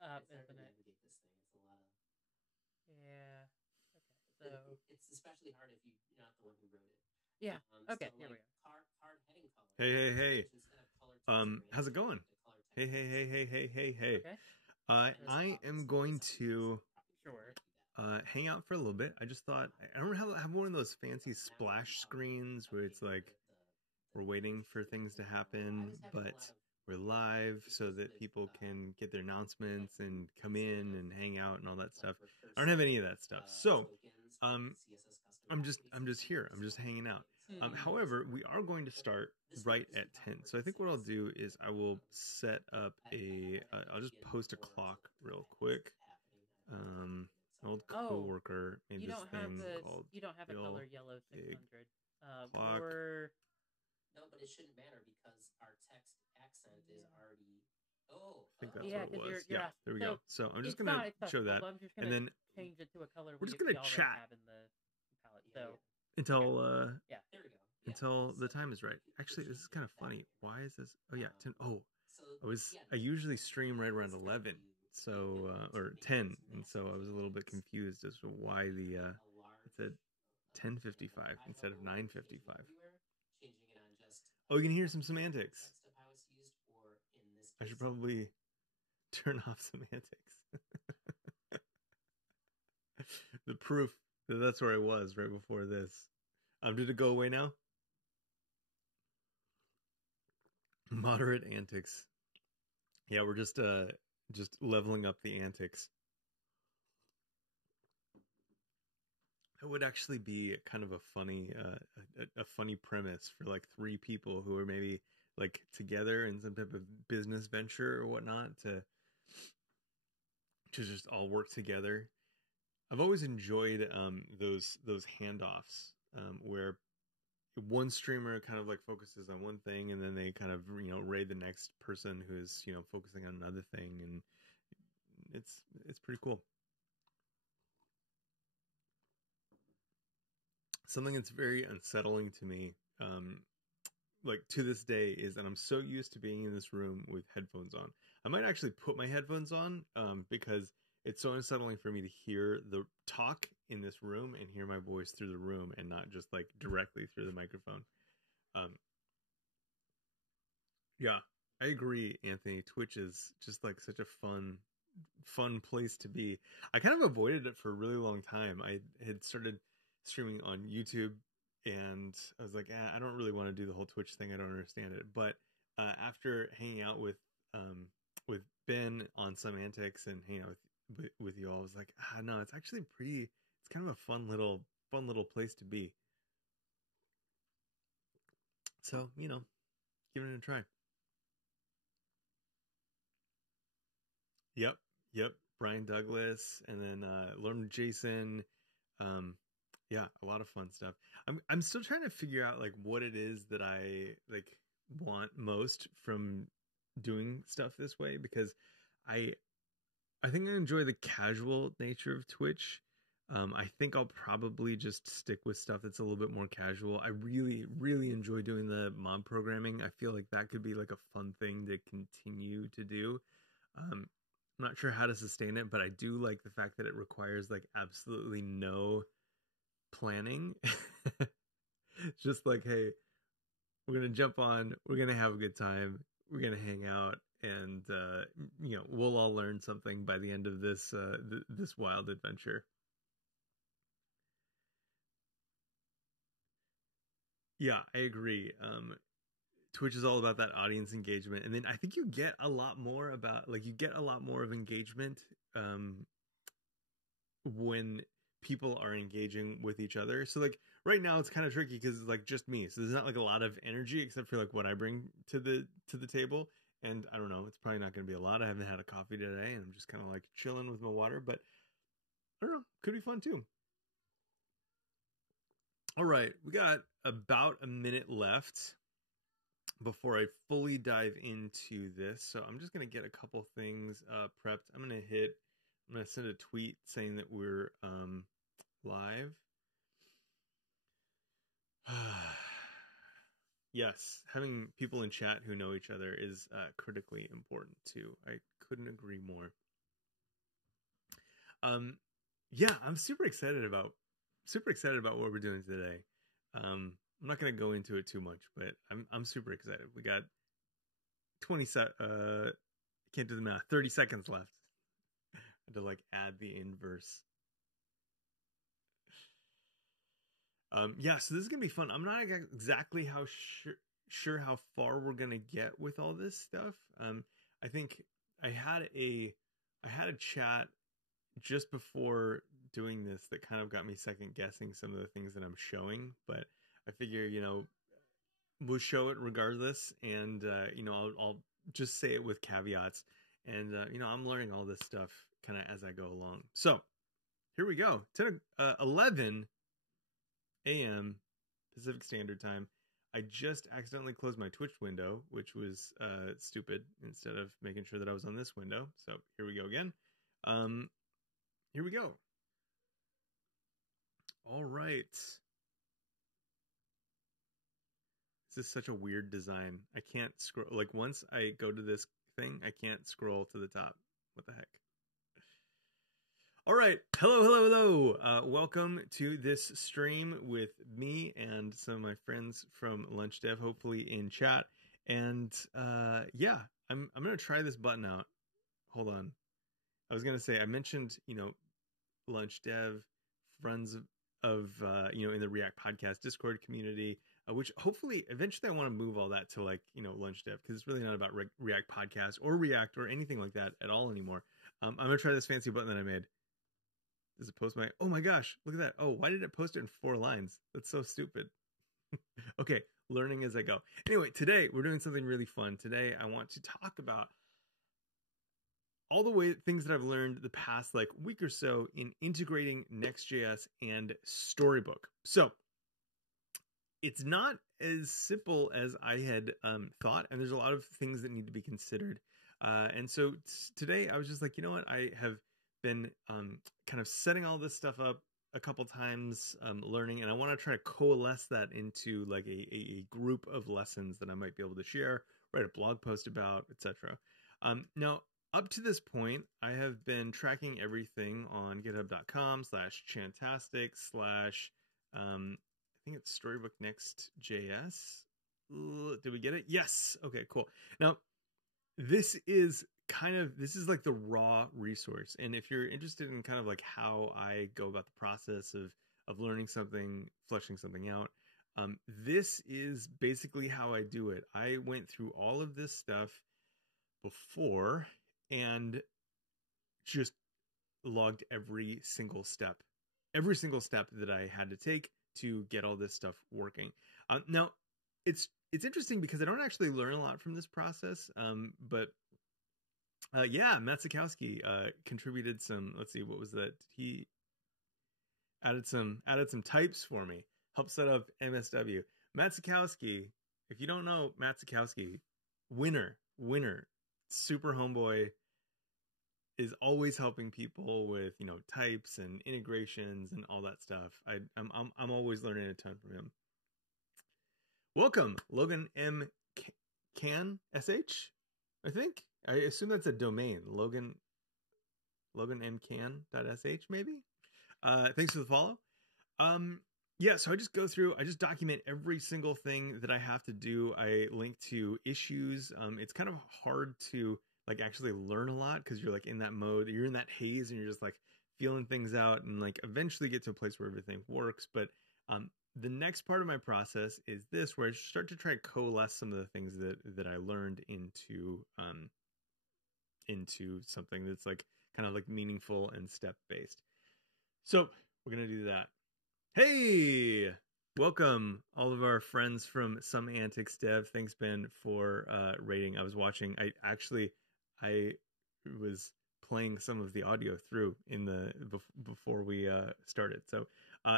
Infinite. Navigate this thing. It's a lot of. Yeah. Okay. So. It's especially hard if you're not the one who wrote it. Yeah. Okay. So here we like go. card heading color. Hey. Instead of color text How's it going? Hey. Okay. I am going to Sure. hang out for a little bit. I just thought I don't have one of those fancy splash screens where it's like we're waiting for things to happen, but we're live so that people can get their announcements and come in and hang out and all that stuff. I don't have any of that stuff. So, I'm just here. I'm just hanging out. However, we are going to start right at 10. So I think what I'll do is I will set up I'll just post a clock real quick. An old coworker made this thing called you don't have a color yellow 600. Clock. No, but it shouldn't matter because our text accent is already. I think that's what it was. Yeah, there we go. So I'm just gonna show that, and then change it to a color we're just gonna chat have in the palette. So until there we go. Until the time is right. Actually, this is kind of funny. Why is this? Oh yeah, 10. Oh, I usually stream right around 11. So or 10, and so I was a little bit confused as to why it said 10:55 instead of 9:55. Oh, you can hear some semantics. I should probably turn off semantics. The proof that that's where I was right before this. Did it go away now? Moderate antics. Yeah, we're just leveling up the antics. It would actually be kind of a funny premise for like three people who are maybe like together in some type of business venture or whatnot to just all work together. I've always enjoyed those handoffs where one streamer kind of like focuses on one thing and then they kind of raid the next person who is focusing on another thing, and it's pretty cool. Something that's very unsettling to me, like to this day, is that I'm so used to being in this room with headphones on. I might actually put my headphones on because it's so unsettling for me to hear the talk in this room and hear my voice through the room and not just like directly through the microphone. Yeah, I agree, Anthony. Twitch is just like such a fun place to be. I kind of avoided it for a really long time. I had started streaming on YouTube and I was like, I don't really want to do the whole Twitch thing. I don't understand it. But after hanging out with Ben on Semantics and hanging out with you all, I was like, no, it's actually it's kind of a fun little place to be. So, give it a try. Yep. Brian Douglas, and then Learn Jason. Yeah, a lot of fun stuff. I'm still trying to figure out like what it is that I like want most from doing stuff this way, because I think I enjoy the casual nature of Twitch. I think I'll probably just stick with stuff that's a little bit more casual. I really, really enjoy doing the mob programming. I feel like that could be like a fun thing to continue to do. I'm not sure how to sustain it, but I do like the fact that it requires like absolutely no planning. It's just like, hey, we're going to jump on, we're going to have a good time, we're going to hang out, and we'll all learn something by the end of this this wild adventure. Yeah, I agree. Twitch is all about that audience engagement, and then I think you get a lot more of engagement when people are engaging with each other. So like right now it's kind of tricky because it's like just me, so there's not like a lot of energy except for like what I bring to the table, and I don't know, it's probably not going to be a lot. I haven't had a coffee today and I'm just kind of like chilling with my water, but I don't know, could be fun too. All right, we got about a minute left before I fully dive into this, so I'm just going to get a couple things prepped. I'm going to send a tweet saying that we're live. Yes, having people in chat who know each other is critically important too. I couldn't agree more. Yeah, I'm super excited about what we're doing today. I'm not going to go into it too much, but I'm super excited. We got can't do the math, 30 seconds left. I had to like add the inverse. Yeah, so this is gonna be fun. I'm not exactly how sure how far we're gonna get with all this stuff. I think I had a chat just before doing this that kind of got me second guessing some of the things that I'm showing, but I figure, we'll show it regardless, and I'll just say it with caveats, and I'm learning all this stuff kind of as I go along. So here we go. 11 a.m. Pacific Standard Time. I just accidentally closed my Twitch window, which was stupid, instead of making sure that I was on this window. So here we go again. Here we go. All right. This is such a weird design. I can't scroll. Like, once I go to this thing, I can't scroll to the top. What the heck? All right. Hello. Welcome to this stream with me and some of my friends from Lunch Dev, hopefully in chat. And yeah, I'm going to try this button out. Hold on. I was going to say, I mentioned, Lunch Dev, friends of in the React Podcast Discord community, which hopefully eventually I want to move all that to like, Lunch Dev, because it's really not about React Podcast or React or anything like that at all anymore. I'm going to try this fancy button that I made. Does it post oh my gosh, look at that. Oh, why did it post it in 4 lines? That's so stupid. Okay, learning as I go. Anyway, today we're doing something really fun. Today I want to talk about all the things that I've learned the past like week or so in integrating Next.js and Storybook. So it's not as simple as I had thought, and there's a lot of things that need to be considered. And so today I was just like, you know what, I have been kind of setting all this stuff up a couple times, learning, and I want to try to coalesce that into like a group of lessons that I might be able to share, write a blog post about, etc. Now, up to this point, I have been tracking everything on github.com/chantastic/ I think it's Storybook Next.js. Did we get it? Yes. Okay, cool. Now, this is like the raw resource. And if you're interested in kind of like how I go about the process of learning something, fleshing something out, this is basically how I do it. I went through all of this stuff before and just logged every single step that I had to take to get all this stuff working. Now, it's interesting because I don't actually learn a lot from this process, but yeah, Matsikowski contributed some. Let's see, what was that? He added some types for me. Helped set up MSW. Matsikowski, if you don't know Matsikowski, winner, super homeboy, is always helping people with types and integrations and all that stuff. I'm always learning a ton from him. Welcome, Logan M. Can SH, I think. I assume that's a domain. loganmcan.sh maybe. Thanks for the follow. Yeah, so I just document every single thing that I have to do. I link to issues. It's kind of hard to like actually learn a lot because you're like in that mode, you're in that haze, and you're just like feeling things out and like eventually get to a place where everything works. But the next part of my process is this, where I start to try to coalesce some of the things that I learned into something that's like kind of like meaningful and step based. So we're gonna do that. Hey, welcome all of our friends from Some Antics Dev. Thanks, Ben, for rating. I was watching. I was playing some of the audio through in the before we started. So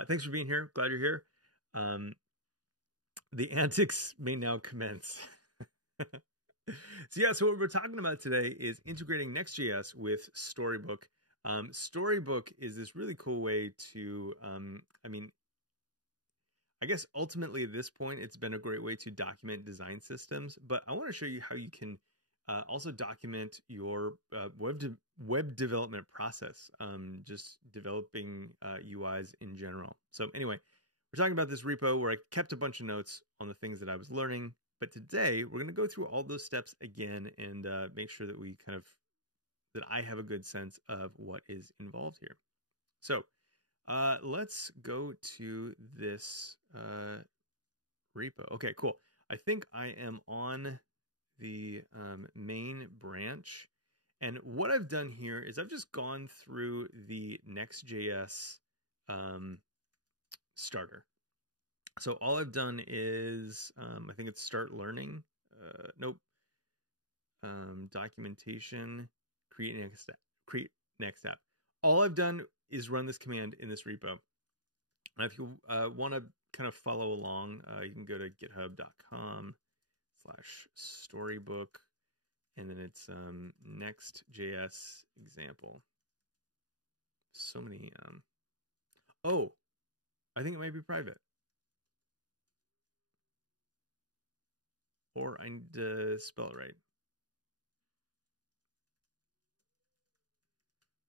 thanks for being here. Glad you're here. The antics may now commence. So what we're talking about today is integrating Next.js with Storybook. Storybook is this really cool way to, I guess ultimately at this point, it's been a great way to document design systems, but I want to show you how you can Also document your web development process, just developing UIs in general. So anyway, we're talking about this repo where I kept a bunch of notes on the things that I was learning. But today we're going to go through all those steps again and make sure that that I have a good sense of what is involved here. So let's go to this repo. Okay, cool. I think I am on the main branch. And what I've done here is I've just gone through the Next.js starter. So all I've done is, I think it's start learning. Nope. Documentation, create next app. All I've done is run this command in this repo. And if you want to kind of follow along, you can go to github.com/storybook, and then it's Next.js example. So many. Oh, I think it might be private. Or I need to spell it right.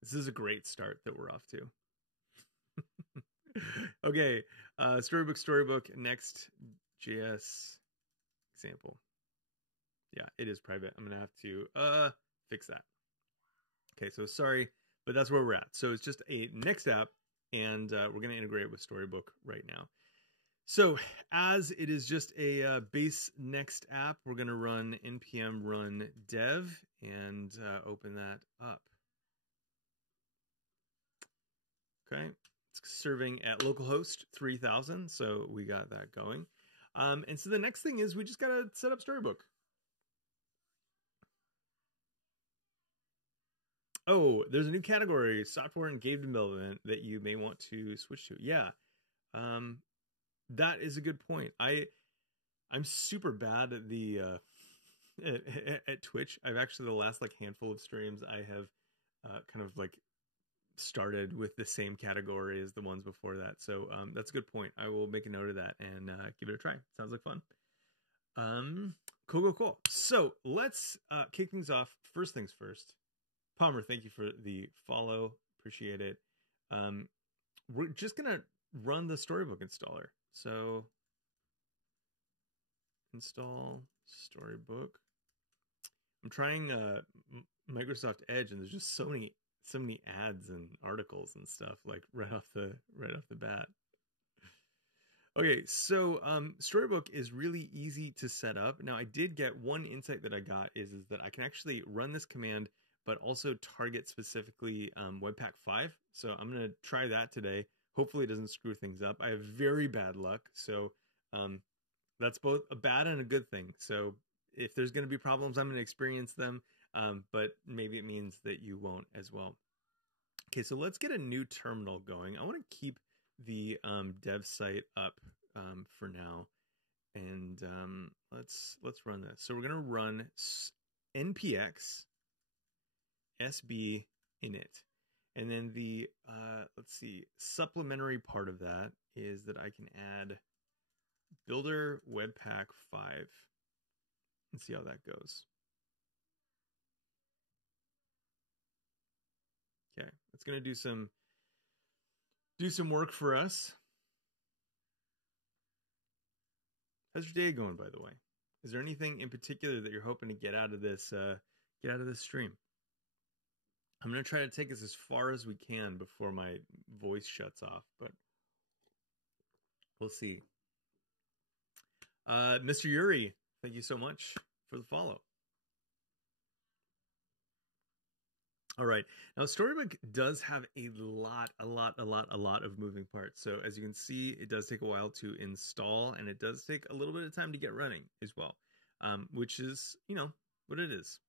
This is a great start that we're off to. Okay, Storybook, Next.js example. Yeah, it is private. I'm going to have to fix that. Okay, so sorry, but that's where we're at. So it's just a Next app, and we're going to integrate it with Storybook right now. So as it is just a base Next app, we're going to run npm run dev and open that up. Okay, it's serving at localhost 3000, so we got that going. And so the next thing is we just got to set up Storybook. Oh, there's a new category, software and game development, that you may want to switch to. Yeah. That is a good point. I'm super bad at the at Twitch. I've actually, the last like handful of streams, I have kind of like started with the same category as the ones before that. So that's a good point. I will make a note of that and give it a try. Sounds like fun. Cool. So let's kick things off. First things first. Palmer, thank you for the follow. Appreciate it. We're just gonna run the Storybook installer. So install Storybook. I'm trying Microsoft Edge, and there's just so many ads and articles and stuff like right off the bat. Okay, so Storybook is really easy to set up. Now, I did get one insight that I got is that I can actually run this command, but also target specifically Webpack 5. So I'm going to try that today. Hopefully it doesn't screw things up. I have very bad luck. So that's both a bad and a good thing. So if there's going to be problems, I'm going to experience them. But maybe it means that you won't as well. Okay, so let's get a new terminal going. I want to keep the dev site up for now. And let's run this. So we're going to run npx sb init. And then the, let's see, supplementary part of that is that I can add builder webpack 5 and see how that goes. Okay, that's going to do some work for us. How's your day going, by the way? Is there anything in particular that you're hoping to get out of this stream? I'm going to try to take us as far as we can before my voice shuts off, but we'll see. Mr. Yuri, thank you so much for the follow. All right. Now, Storybook does have a lot of moving parts. So as you can see, it does take a while to install, and it does take a little bit of time to get running as well, which is, what it is.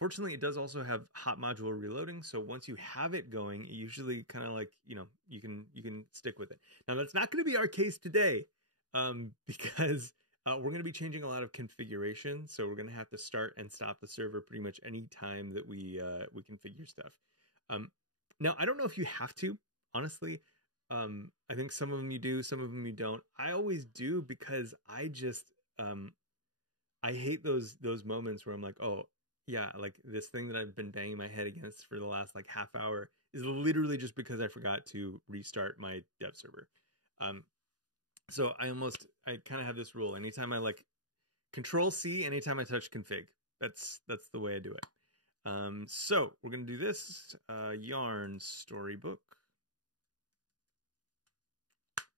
Fortunately, it does also have hot module reloading. So once you have it going, it usually kind of like, you can stick with it. Now, that's not going to be our case today because we're going to be changing a lot of configuration. So we're going to have to start and stop the server pretty much any time that we configure stuff. Now, I don't know if you have to, honestly. I think some of them you do, some of them you don't. I always do because I just I hate those moments where I'm like, oh, yeah, like this thing that I've been banging my head against for the last like half hour is literally just because I forgot to restart my dev server. So I kind of have this rule. Anytime I like Control C, anytime I touch config, that's the way I do it. So we're going to do this, yarn storybook.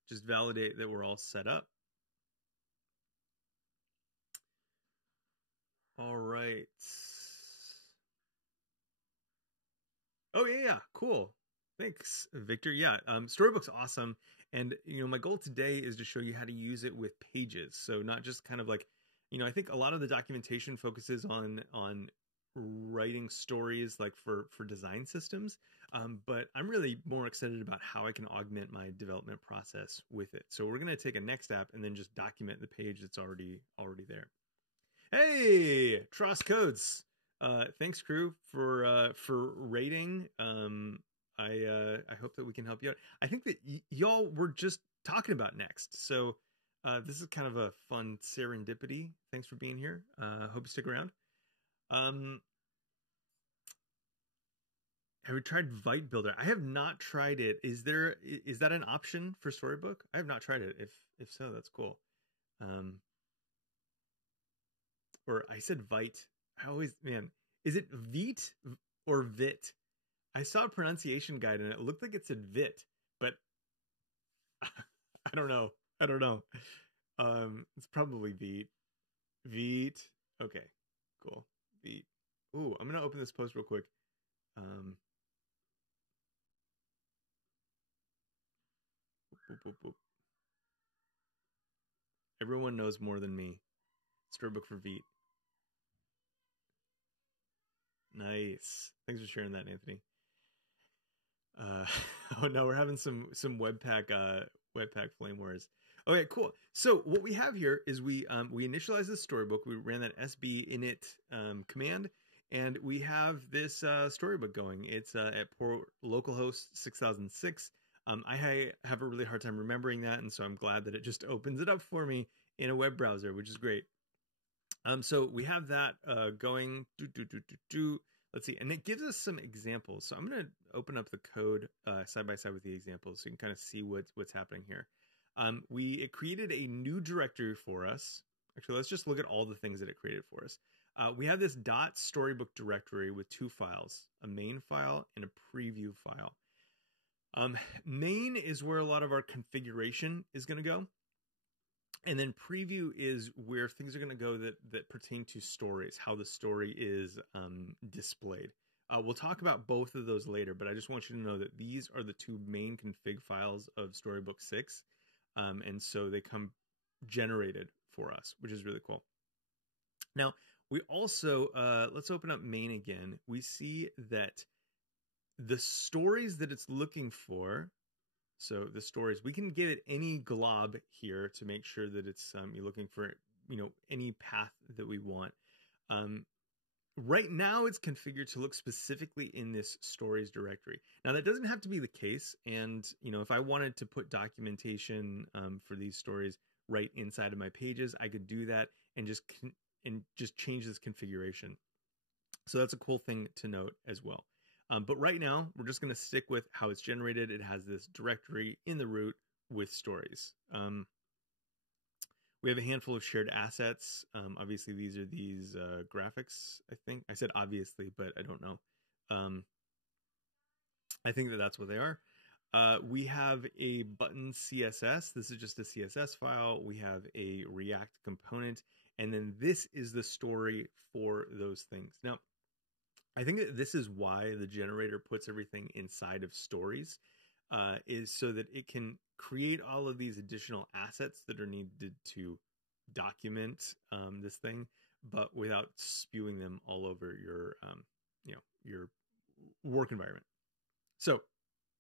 Just validate that we're all set up. All right. Oh yeah, cool. Thanks, Victor. Yeah, Storybook's awesome. And my goal today is to show you how to use it with pages. So not just kind of like, I think a lot of the documentation focuses on writing stories like for design systems. But I'm really more excited about how I can augment my development process with it. So we're going to take a next app and then just document the page that's already there. Hey, Tross Codes. Thanks, crew, for rating. I hope that we can help you out. I think that y'all were just talking about Next, so this is kind of a fun serendipity. Thanks for being here. Hope you stick around. Have you tried Vite Builder? I have not tried it. Is that an option for Storybook? I have not tried it. If so, that's cool. Or I said Vite. Is it Vite or Vit? I saw a pronunciation guide and it looked like it said Vit, but I don't know. It's probably Vite. Vite. Okay, cool. Vite. Ooh, I'm gonna open this post real quick. Everyone knows more than me. Storybook for Vite. Nice. Thanks for sharing that, Anthony. Oh no, we're having some Webpack flame wars. Okay, cool. So what we have here is we initialized the Storybook. We ran that SB init command, and we have this Storybook going. It's at port localhost 6006. I have a really hard time remembering that, and so I'm glad that it just opens it up for me in a web browser, which is great. So we have that going. Let's see, and it gives us some examples. So I'm going to open up the code side by side with the examples, so you can kind of see what's happening here. It created a new directory for us. Actually, let's just look at all the things that it created for us. We have this .storybook directory with two files, a main file and a preview file. Main is where a lot of our configuration is going to go. And then preview is where things are going to go that pertain to stories, how the story is displayed. We'll talk about both of those later, but I just want you to know that these are the two main config files of Storybook 6. And so they come generated for us, which is really cool. Now, we also, let's open up main again. We see that the stories that it's looking for, so the stories, we can give it any glob here to make sure that it's you're looking for any path that we want. Right now it's configured to look specifically in this stories directory. Now that doesn't have to be the case, and if I wanted to put documentation for these stories right inside of my pages, I could do that and just change this configuration. So that's a cool thing to note as well. But right now, we're just going to stick with how it's generated. It has this directory in the root with stories. We have a handful of shared assets. Obviously, these are these graphics, I think. I said obviously, but I don't know. I think that's what they are. We have a button CSS. This is just a CSS file. We have a React component. And then this is the story for those things. Now, I think that this is why the generator puts everything inside of stories, is so that it can create all of these additional assets that are needed to document this thing, but without spewing them all over your work environment. So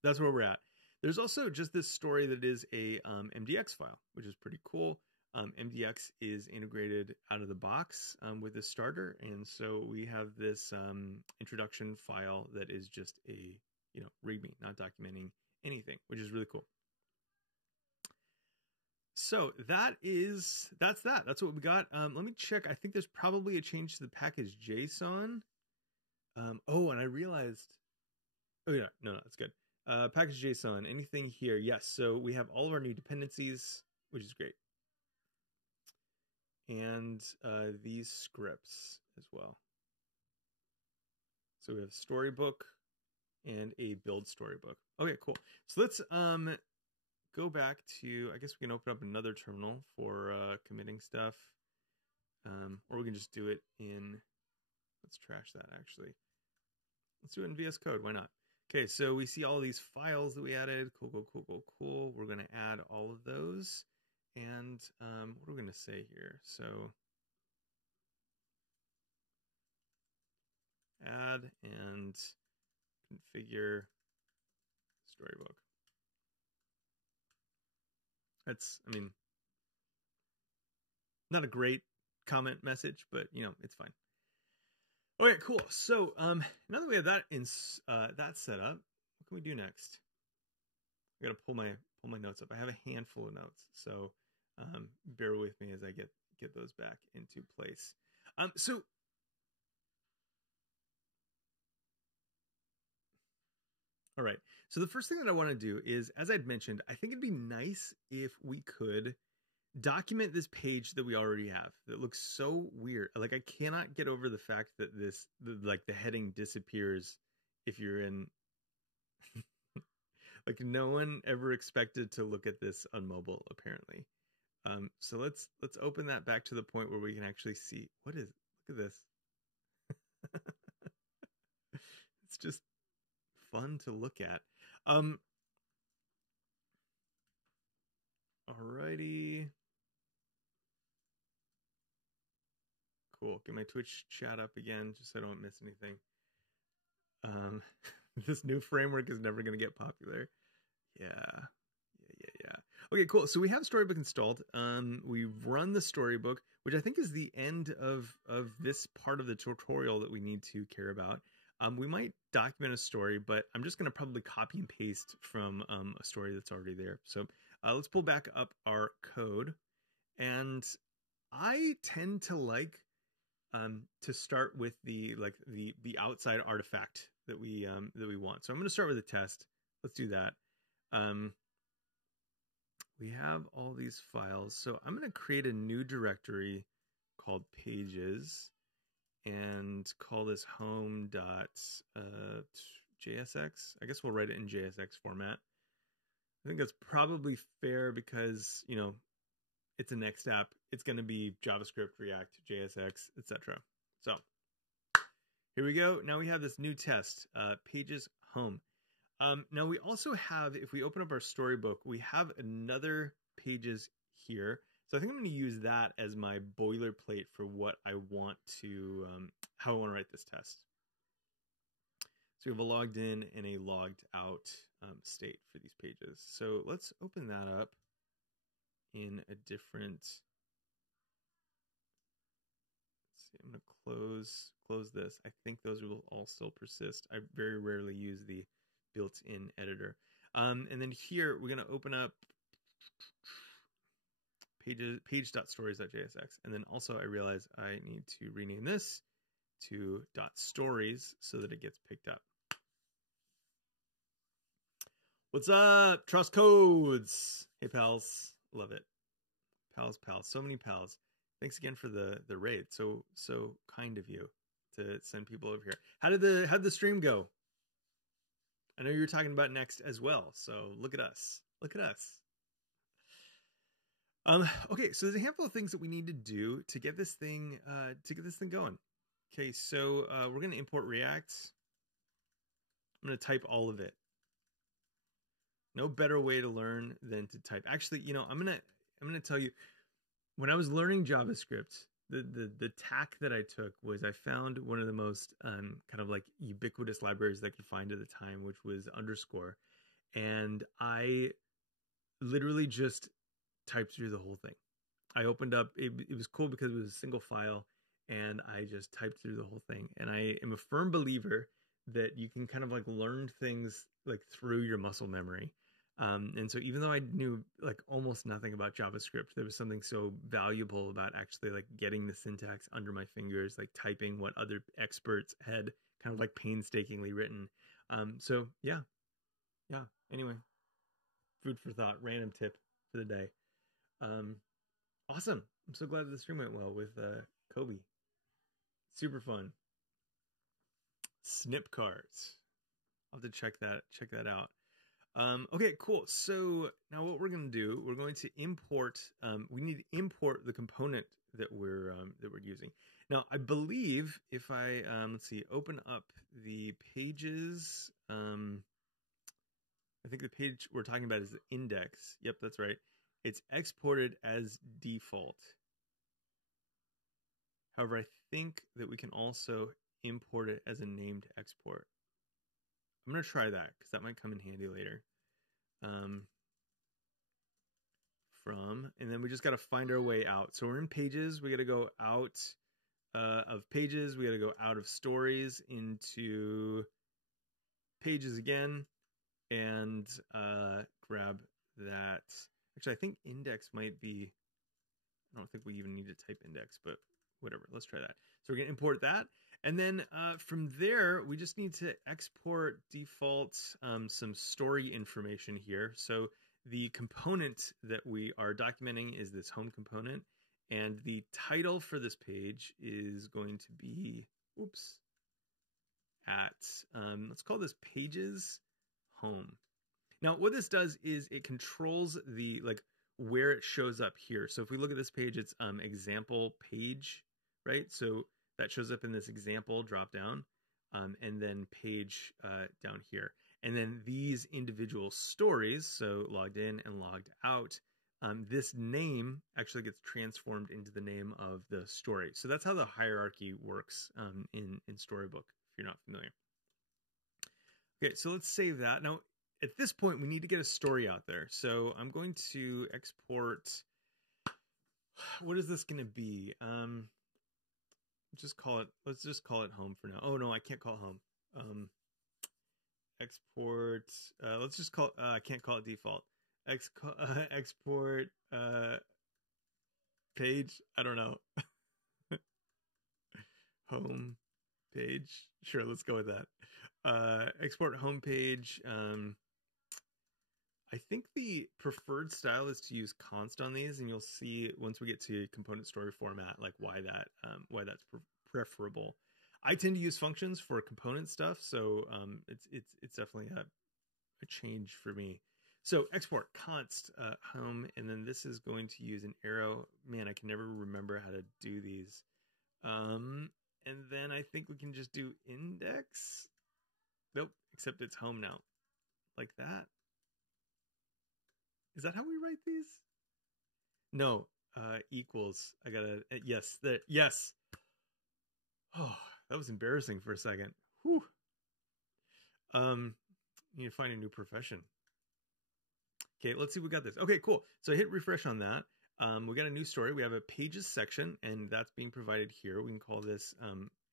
that's where we're at. There's also just this story that is a MDX file, which is pretty cool. MDX is integrated out of the box with the starter, and so we have this introduction file that is just a README, not documenting anything, which is really cool. So that's that. That's what we got. Let me check. I think there's probably a change to the package JSON. Oh, and I realized. Oh yeah, no, that's good. Package JSON. Anything here? Yes. So we have all of our new dependencies, which is great, and these scripts as well. So we have Storybook and a build Storybook. Okay, cool. So let's go back to, I guess we can open up another terminal for committing stuff. Or we can just do it in, let's trash that actually. Let's do it in VS Code, why not? Okay, so we see all these files that we added. Cool. We're gonna add all of those. And what are we gonna say here? So add and configure Storybook. That's, I mean, not a great comment message, but you know, it's fine. Okay, cool. So now that we have that that set up, what can we do next? I gotta pull my notes up. I have a handful of notes, so bear with me as I get those back into place. So all right. So the first thing that I want to do is, as I'd mentioned, I think it'd be nice if we could document this page that we already have that looks so weird. Like, I cannot get over the fact that like the heading disappears if you're in like, no one ever expected to look at this on mobile, apparently. So let's open that back to the point where we can actually see what is, look at this. It's just fun to look at. Alrighty. Cool. Get my Twitch chat up again, just so I don't miss anything. This new framework is never going to get popular. Yeah. Okay, cool. So we have Storybook installed. We've run the Storybook, which I think is the end of this part of the tutorial that we need to care about. We might document a story, but I'm just going to probably copy and paste from a story that's already there. So let's pull back up our code. And I tend to like to start with the outside artifact that we want. So I'm going to start with a test. Let's do that. We have all these files. So I'm going to create a new directory called pages and call this home.jsx. I guess we'll write it in JSX format. I think that's probably fair because, you know, it's a Next app. It's going to be JavaScript, React, JSX, etc. So here we go. Now we have this new test, pages home. Now we also have, if we open up our Storybook, we have another pages here. So I think I'm going to use that as my boilerplate for what I want to, how I want to write this test. So we have a logged in and a logged out state for these pages. So let's open that up in a different, let's see, I'm going to close this. I think those will all still persist. I very rarely use the built-in editor. And then here we're going to open up page.stories.jsx. And then also I realize I need to rename this to .stories so that it gets picked up. What's up? Trust codes. Hey pals. Love it. Pals. So many pals. Thanks again for the raid. So kind of you to send people over here. How did the stream go? I know you were talking about Next as well. So look at us. Look at us. Okay, so there's a handful of things that we need to do to get this thing going. Okay, so we're going to import React. I'm going to type all of it. No better way to learn than to type. Actually, you know, I'm gonna tell you, when I was learning JavaScript, the tack that I took was I found one of the most kind of like ubiquitous libraries that I could find at the time, which was underscore, and I literally just typed through the whole thing. I opened up. It was cool because it was a single file, and I just typed through the whole thing. And I am a firm believer that you can kind of like learn things like through your muscle memory. And so even though I knew like almost nothing about JavaScript, there was something so valuable about actually like getting the syntax under my fingers, like typing what other experts had kind of like painstakingly written. So yeah. Anyway, food for thought, random tip for the day. Awesome. I'm so glad the stream went well with Kobe. Super fun. Snip cards. I'll have to check that out. Okay, cool. So now what we're going to do, we're going to import, we need to import the component that we're using. Now, I believe if I, let's see, open up the pages, I think the page we're talking about is the index. Yep, that's right. It's exported as default. However, I think that we can also import it as a named export. I'm going to try that because that might come in handy later. And then we just got to find our way out. So we're in pages. We got to go out of pages. We got to go out of stories into pages again and grab that. Actually, I think index might be, I don't think we even need to type index, but whatever. Let's try that. So we're going to import that. And then from there, we just need to export default some story information here. So the component that we are documenting is this home component. And the title for this page is going to be, let's call this pages home. Now, what this does is it controls the, like, where it shows up here. So if we look at this page, it's example page, right? So that shows up in this example drop down, and then page down here. And then these individual stories, so logged in and logged out, this name actually gets transformed into the name of the story. So that's how the hierarchy works in Storybook, if you're not familiar. Okay, so let's save that. Now, at this point, we need to get a story out there. So I'm going to export, what is this going to be? Let's just call it home for now. Oh no, I can't call it home. Export, let's just call, I can't call it default. Export, page, I don't know. Home page. Sure, let's go with that. Export home page. I think the preferred style is to use const on these, and you'll see once we get to component story format, like why that's preferable. I tend to use functions for component stuff, so it's definitely a change for me. So export const home, and then this is going to use an arrow. Man, I can never remember how to do these. And then I think we can just do index. Nope, except it's home now, like that. Is that how we write these? No, equals. I gotta, yes, there, yes. Oh, that was embarrassing for a second. Whew. You need to find a new profession. Okay, let's see if we got this. Okay, cool. So I hit refresh on that. We got a new story. We have a pages section, and that's being provided here. We can call this,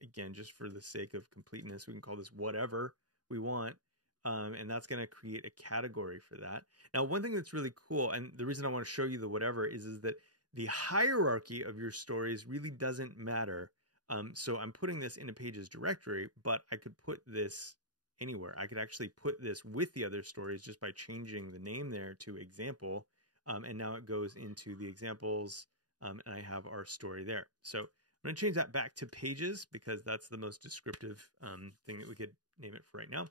again, just for the sake of completeness, we can call this whatever we want. And that's going to create a category for that. Now, one thing that's really cool, and the reason I want to show you the whatever is that the hierarchy of your stories really doesn't matter. So I'm putting this in a pages directory, but I could put this anywhere. I could actually put this with the other stories just by changing the name there to example. And now it goes into the examples, and I have our story there. So I'm going to change that back to pages because that's the most descriptive thing that we could name it for right now.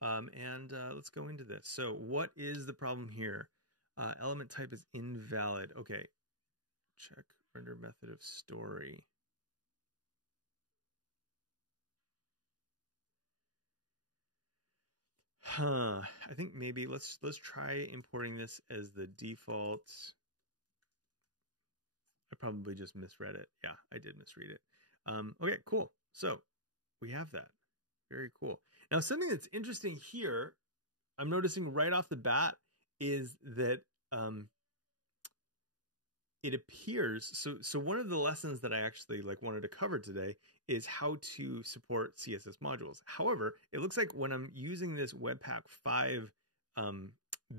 And let's go into this. So what is the problem here? Element type is invalid. Okay. Check render method of story. I think maybe let's try importing this as the default. I probably just misread it. Yeah, I did misread it. Okay, cool. So we have that. Very cool. Now, something that's interesting here, I'm noticing right off the bat, is that it appears. So one of the lessons that I actually wanted to cover today is how to support CSS modules. However, it looks like when I'm using this Webpack 5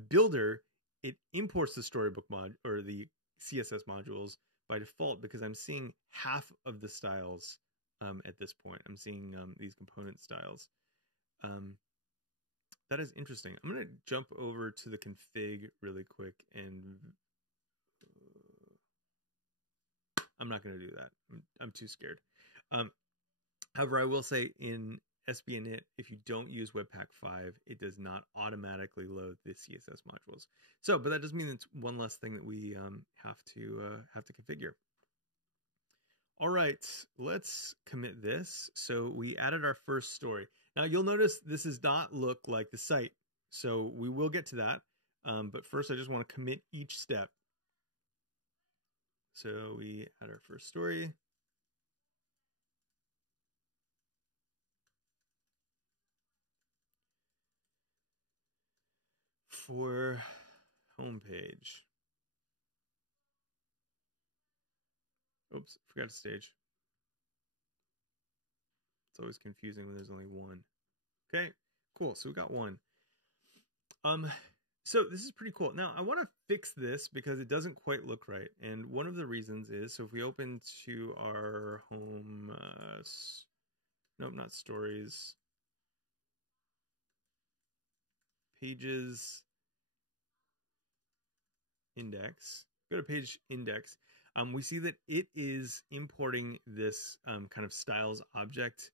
builder, it imports the Storybook mod or the CSS modules by default because I'm seeing half of the styles at this point. I'm seeing these component styles. That is interesting. I'm going to jump over to the config really quick, and I'm not going to do that. I'm too scared. However, I will say in SB init, if you don't use Webpack 5, it does not automatically load the CSS modules. So, but that doesn't mean it's one less thing that we have to configure. All right, let's commit this. So we added our first story. Now you'll notice this does not look like the site. So we will get to that. But first I just want to commit each step. So we add our first story. For homepage. Oops, forgot a stage. It's always confusing when there's only one. Okay, cool. So we got one. So this is pretty cool. Now I want to fix this because it doesn't quite look right. And one of the reasons is, so if we open to our home, nope, not stories, pages index, go to page index, we see that it is importing this kind of styles object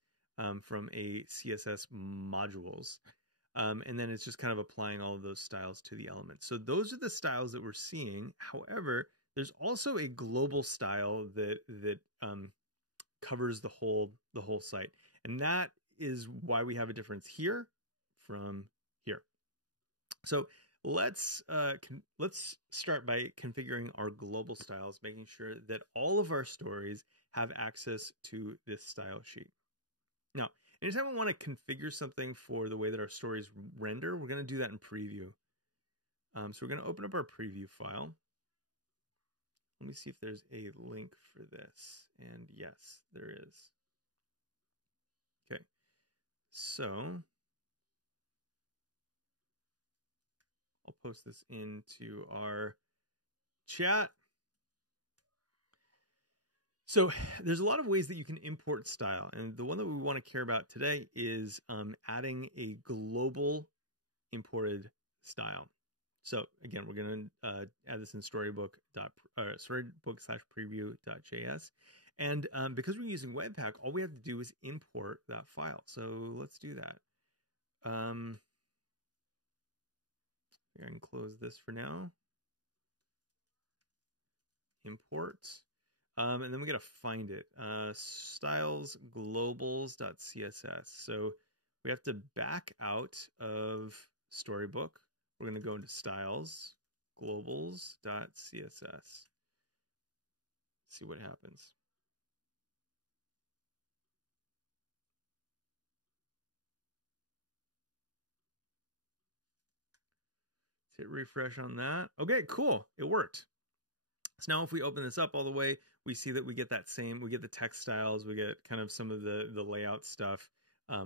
from a CSS modules. And then it's just kind of applying all of those styles to the elements. So those are the styles that we're seeing. However, there's also a global style that covers the whole site. And that is why we have a difference here from here. So let's start by configuring our global styles, making sure that all of our stories have access to this style sheet. Now, anytime we want to configure something for the way that our stories render, we're going to do that in preview. So we're going to open up our preview file. Let me see if there's a link for this. And yes, there is. Okay. So I'll post this into our chat. So there's a lot of ways that you can import style. And the one that we want to care about today is adding a global imported style. So again, we're going to add this in storybook/preview.js. And because we're using Webpack, all we have to do is import that file. So let's do that. I can close this for now. Import. And then we got to find it. Styles globals.css. So we have to back out of Storybook. We're going to go into styles globals.css. See what happens. Let's hit refresh on that. Okay, cool. It worked. So now if we open this up all the way, we see that we get that same, we get the text styles, we get kind of some of the layout stuff,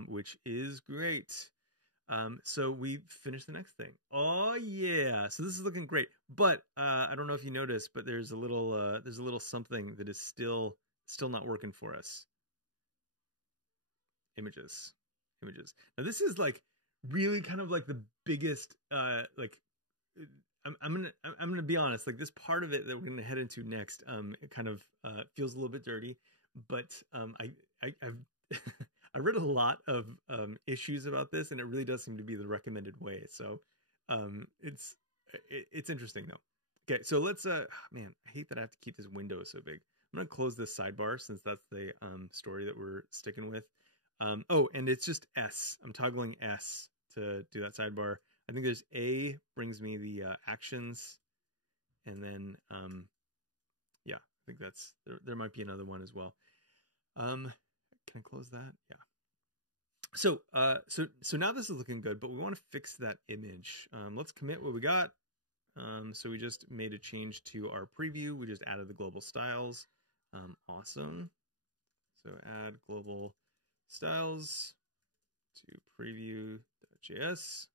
which is great. So we finished the next thing. Oh yeah, so this is looking great. But I don't know if you noticed, but there's a little something that is still not working for us. Images. Now this is like really kind of like the biggest like. I'm gonna be honest. Like this part of it that we're gonna head into next, it kind of feels a little bit dirty. But I've I read a lot of issues about this, and it really does seem to be the recommended way. So it's interesting though. Okay, so let's man, I hate that I have to keep this window so big. I'm gonna close this sidebar since that's the story that we're sticking with. Oh, and it's just S. I'm toggling S to do that sidebar. I think there's A brings me the actions, and then yeah, I think that's there might be another one as well. Can I close that? Yeah. So so now this is looking good, but we want to fix that image. Let's commit what we got. So we just made a change to our preview. We just added the global styles. Awesome. So add global styles to preview.js.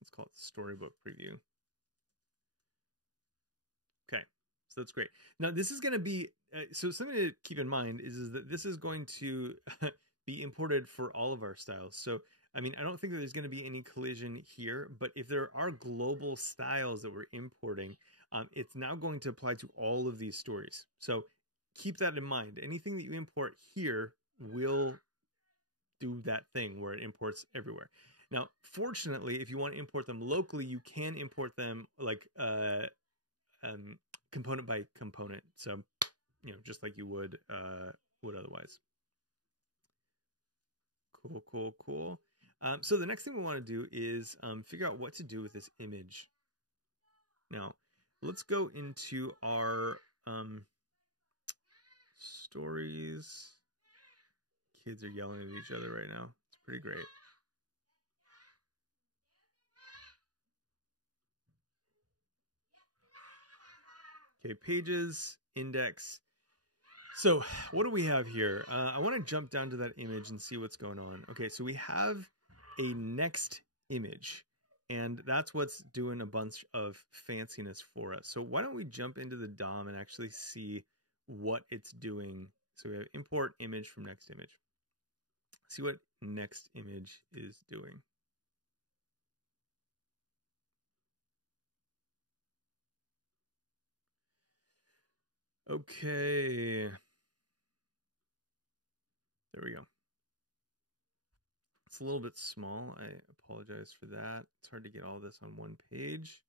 Let's call it Storybook Preview. Okay, so that's great. Now this is going to be, so something to keep in mind is that this is going to be imported for all of our styles. So, I mean, I don't think that there's going to be any collision here, but if there are global styles that we're importing, it's now going to apply to all of these stories. So keep that in mind. Anything that you import here will do that thing where it imports everywhere. Now, fortunately, if you want to import them locally, you can import them like component by component. So, you know, just like you would otherwise. Cool. So the next thing we want to do is figure out what to do with this image. Now, let's go into our stories. Kids are yelling at each other right now. It's pretty great. Okay, pages, index. So what do we have here? I want to jump down to that image and see what's going on. Okay, so we have a next image, and that's what's doing a bunch of fanciness for us. So why don't we jump into the DOM and actually see what it's doing. So we have import image from next image. See what next image is doing. Okay. There we go. It's a little bit small. I apologize for that. It's hard to get all this on one page.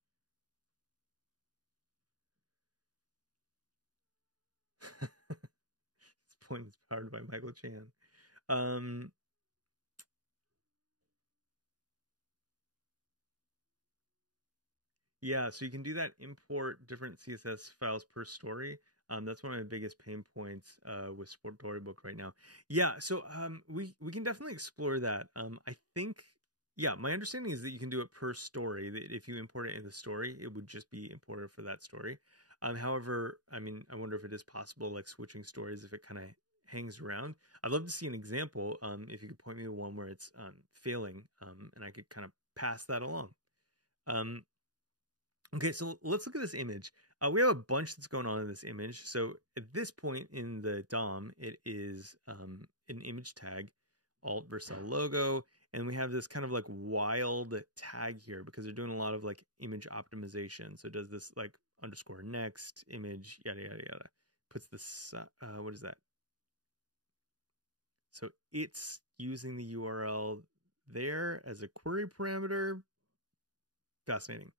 This point is powered by Michael Chan. Yeah, so you can do that, import different CSS files per story. That's one of the biggest pain points with Storybook right now. Yeah, so we can definitely explore that. I think, yeah, my understanding is that you can do it per story. That if you import it in the story, it would just be imported for that story. However, I mean, I wonder if it is possible, like switching stories, if it kind of hangs around. I'd love to see an example. If you could point me to one where it's failing, and I could kind of pass that along. Okay, so let's look at this image. We have a bunch that's going on in this image. So at this point in the DOM, it is an image tag, alt versus logo, and we have this kind of like wild tag here because they're doing a lot of like image optimization. So it does this like underscore next image, yada, yada, yada. Puts this, what is that? So it's using the URL there as a query parameter. Fascinating.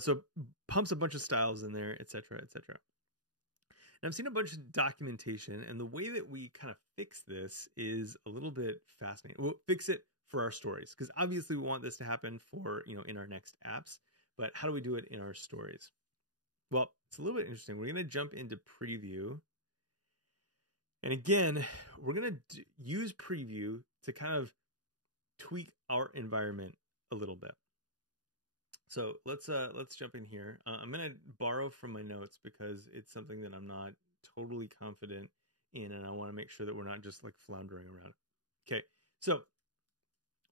So pumps a bunch of styles in there, etc., etc. And I've seen a bunch of documentation, and the way that we kind of fix this is a little bit fascinating. We'll fix it for our stories, because obviously we want this to happen for, you know, in our next apps, but how do we do it in our stories? Well, it's a little bit interesting. We're going to jump into preview. And again, we're going to use preview to kind of tweak our environment a little bit. So let's jump in here. I'm going to borrow from my notes because it's something that I'm not totally confident in, and I want to make sure that we're not just like floundering around. Okay, so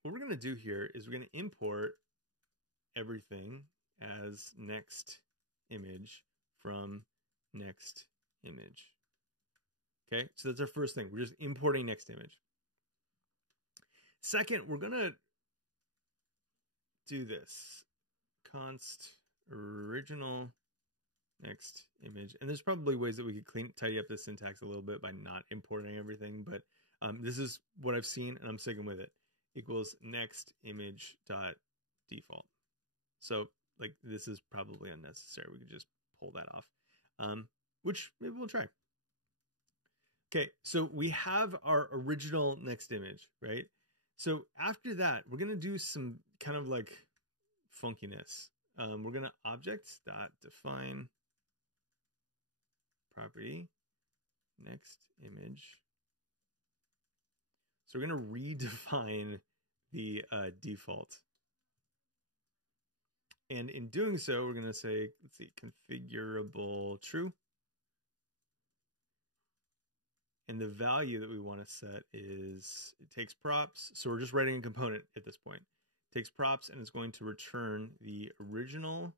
what we're going to do here is we're going to import everything as next image from next image. Okay, so that's our first thing. We're just importing next image. Second, we're going to do this. Const original next image, and there's probably ways that we could tidy up the syntax a little bit by not importing everything, but this is what I've seen and I'm sticking with it. Equals next image dot default. So like this is probably unnecessary. We could just pull that off, which maybe we'll try. Okay, so we have our original next image, right? So after that, we're gonna do some kind of like funkiness. We're going to objects.define property next image. So we're going to redefine the default. And in doing so, we're going to say, let's see, configurable true. And the value that we want to set is, it takes props. So we're just writing a component at this point. takes props and is going to return the original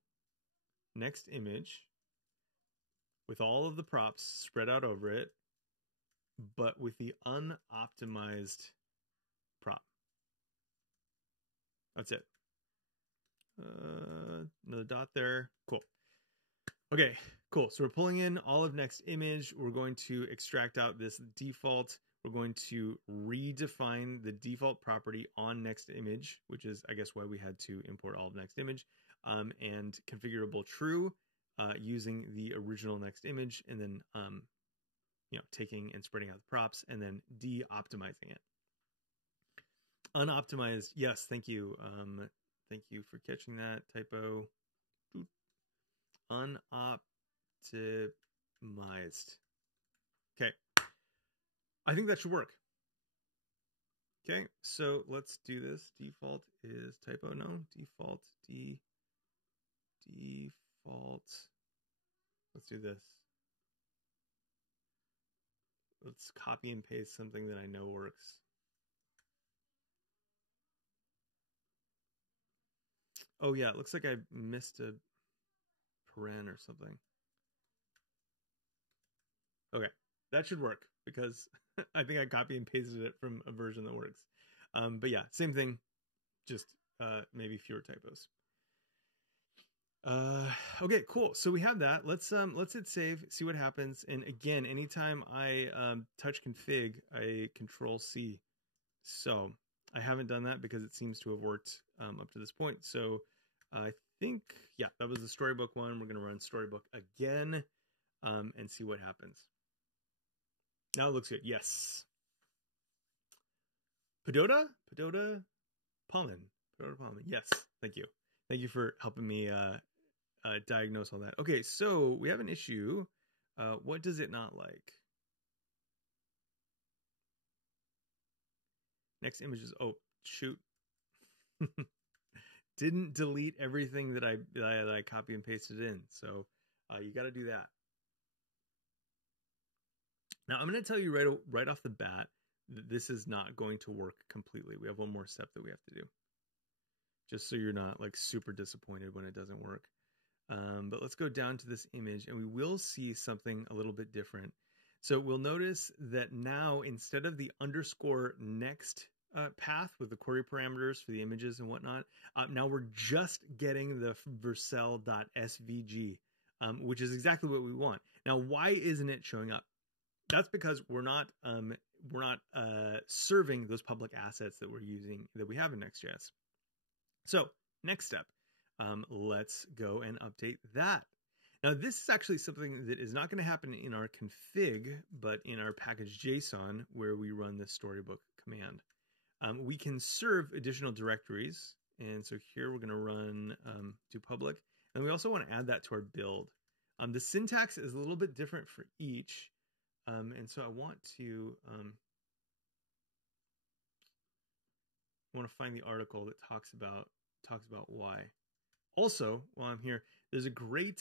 next image with all of the props spread out over it, but with the unoptimized prop. That's it. Another dot there. Cool. Okay, cool. So we're pulling in all of next image. We're going to extract out this default. We're going to redefine the default property on next image, which is, I guess, why we had to import all of next image, and configurable true using the original next image, and then taking and spreading out the props, and then de-optimizing it. Unoptimized, yes, thank you. Thank you for catching that typo. Unoptimized. Okay. I think that should work. Okay, so let's do this. Default is typo, no? Default. Let's do this. Let's copy and paste something that I know works. Oh yeah, it looks like I missed a paren or something. Okay, that should work because I think I copy and pasted it from a version that works. But yeah, same thing, just maybe fewer typos. Okay, cool. So we have that. Let's hit save, see what happens. And again, anytime I touch config, I control C. So I haven't done that because it seems to have worked up to this point. So I think, yeah, that was the Storybook one. We're going to run Storybook again and see what happens. Now it looks good. Yes. Pedota pollen. Yes. Thank you. Thank you for helping me diagnose all that. Okay, so we have an issue. What does it not like? Next images. Oh, shoot. Didn't delete everything that I copy and pasted in. So you got to do that. Now I'm going to tell you right off the bat that this is not going to work completely. We have one more step that we have to do, just so you're not like super disappointed when it doesn't work. But let's go down to this image and we will see something a little bit different. So we'll notice that now instead of the underscore next path with the query parameters for the images and whatnot, now we're just getting the Vercel.svg, which is exactly what we want. Now, why isn't it showing up? That's because we're not serving those public assets that we're using, that we have in Next.js. So next step, let's go and update that. Now this is actually something that is not going to happen in our config, but in our package.json where we run the Storybook command. We can serve additional directories, and so here we're going to run do public, and we also want to add that to our build. The syntax is a little bit different for each. And so I want to find the article that talks about why. Also, while I'm here, there's a great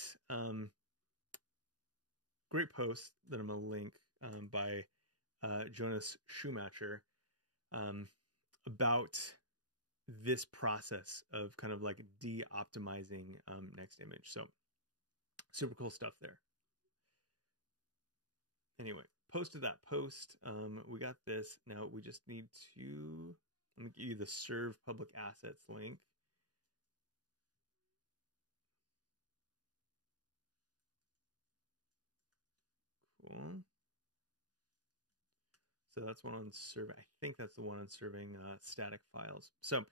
post that I'm gonna link by Jonas Schumacher about this process of kind of like de-optimizing next image. So super cool stuff there. Anyway, posted that post. We got this. Now we just need to, let me give you the serve public assets link. Cool. So that's one on serve. I think that's the one on serving static files. So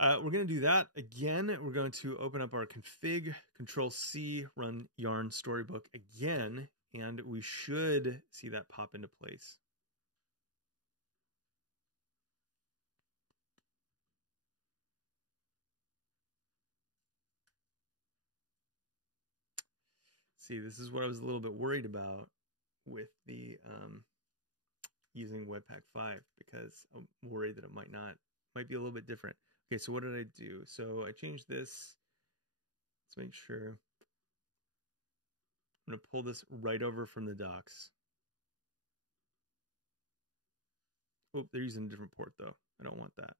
we're going to do that again. We're going to open up our config, Control C, run yarn storybook again, and we should see that pop into place. See, this is what I was a little bit worried about with the using Webpack 5, because I'm worried that it might be a little bit different. Okay, so what did I do? So I changed this. Let's make sure. I'm going to pull this right over from the docs. Oh, they're using a different port though. I don't want that.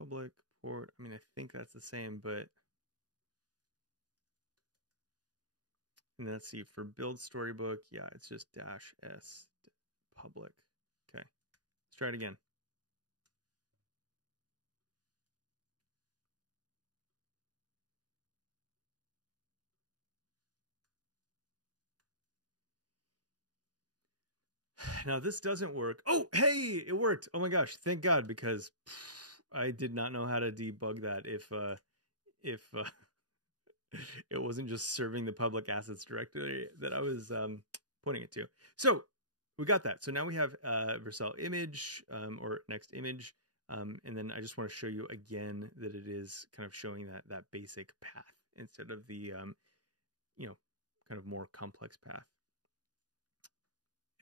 public port. I mean, I think that's the same, but and let's see, for build storybook, yeah, it's just -s public. Okay, let's try it again. Now this doesn't work. Oh, hey, it worked. Oh my gosh, thank God, because I did not know how to debug that if it wasn't just serving the public assets directory that I was pointing it to. So we got that. So now we have Vercel image or next image. And then I just want to show you again that it is kind of showing that basic path instead of the, kind of more complex path.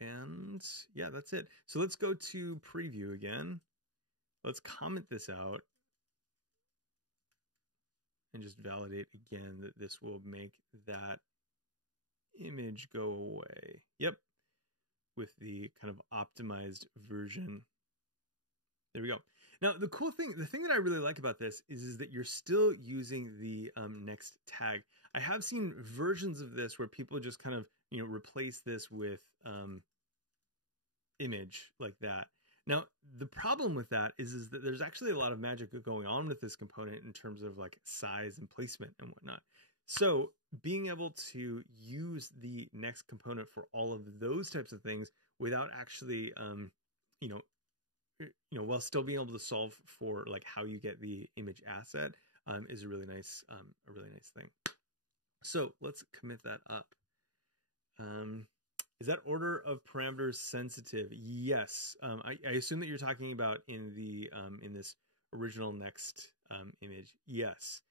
And yeah, that's it. So let's go to preview again. Let's comment this out and just validate again that this will make that image go away. Yep. With the kind of optimized version. There we go. Now, the thing that I really like about this is that you're still using the next tag. I have seen versions of this where people just kind of, replace this with image like that. Now, the problem with that is that there's actually a lot of magic going on with this component in terms of like size and placement and whatnot. So being able to use the next component for all of those types of things without actually, while still being able to solve for like how you get the image asset is a really nice thing. So let's commit that up. Is that order of parameters sensitive? Yes. I assume that you're talking about in the in this original next image. Yes.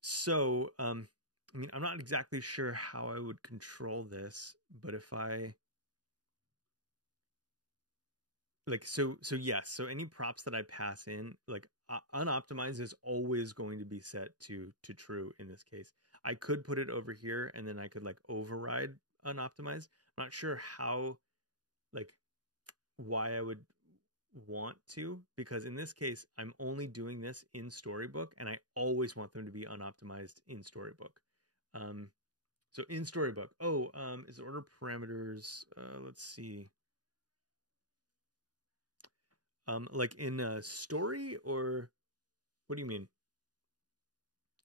So I mean, I'm not exactly sure how I would control this, but if I so yes. So any props that I pass in, like unoptimized is always going to be set to true in this case. I could put it over here and then I could like override unoptimized. I'm not sure how, like, why I would want to, because in this case, I'm only doing this in Storybook and I always want them to be unoptimized in Storybook. So in Storybook, is order parameters, let's see. Like in story, or what do you mean?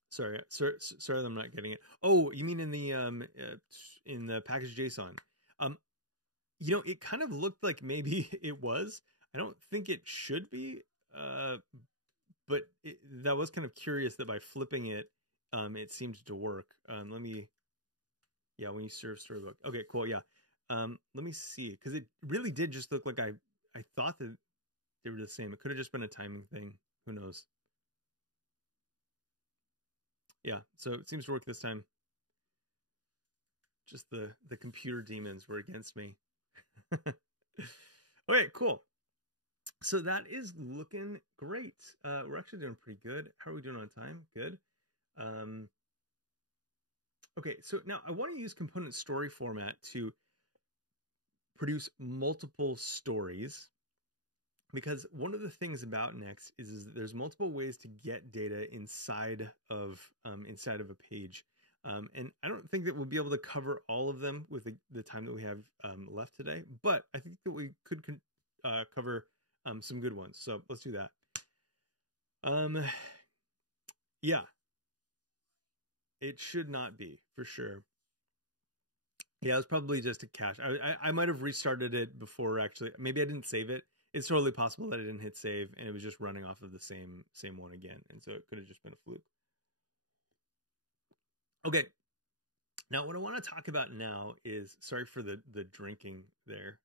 Sorry, I'm not getting it. Oh, you mean in the package JSON? It kind of looked like maybe it was. I don't think it should be, but that was kind of curious that by flipping it, it seemed to work. When you serve Storybook. Okay, cool. Yeah. Let me see, because it really did just look like I thought that they were the same. It could have just been a timing thing. Who knows? Yeah, so it seems to work this time. Just the computer demons were against me. Okay, cool. So that is looking great. We're actually doing pretty good. How are we doing on time? Good. Okay, so now I want to use component story format to produce multiple stories, because one of the things about Next is that there's multiple ways to get data inside of a page. And I don't think that we'll be able to cover all of them with the time that we have left today, but I think that we could cover some good ones. So let's do that. Yeah, it should not be, for sure. Yeah, it was probably just a cache. I might have restarted it before, actually. Maybe I didn't save it. It's totally possible that I didn't hit save and it was just running off of the same one again. And so it could have just been a fluke. Okay. Now, what I want to talk about now is, sorry for the drinking there.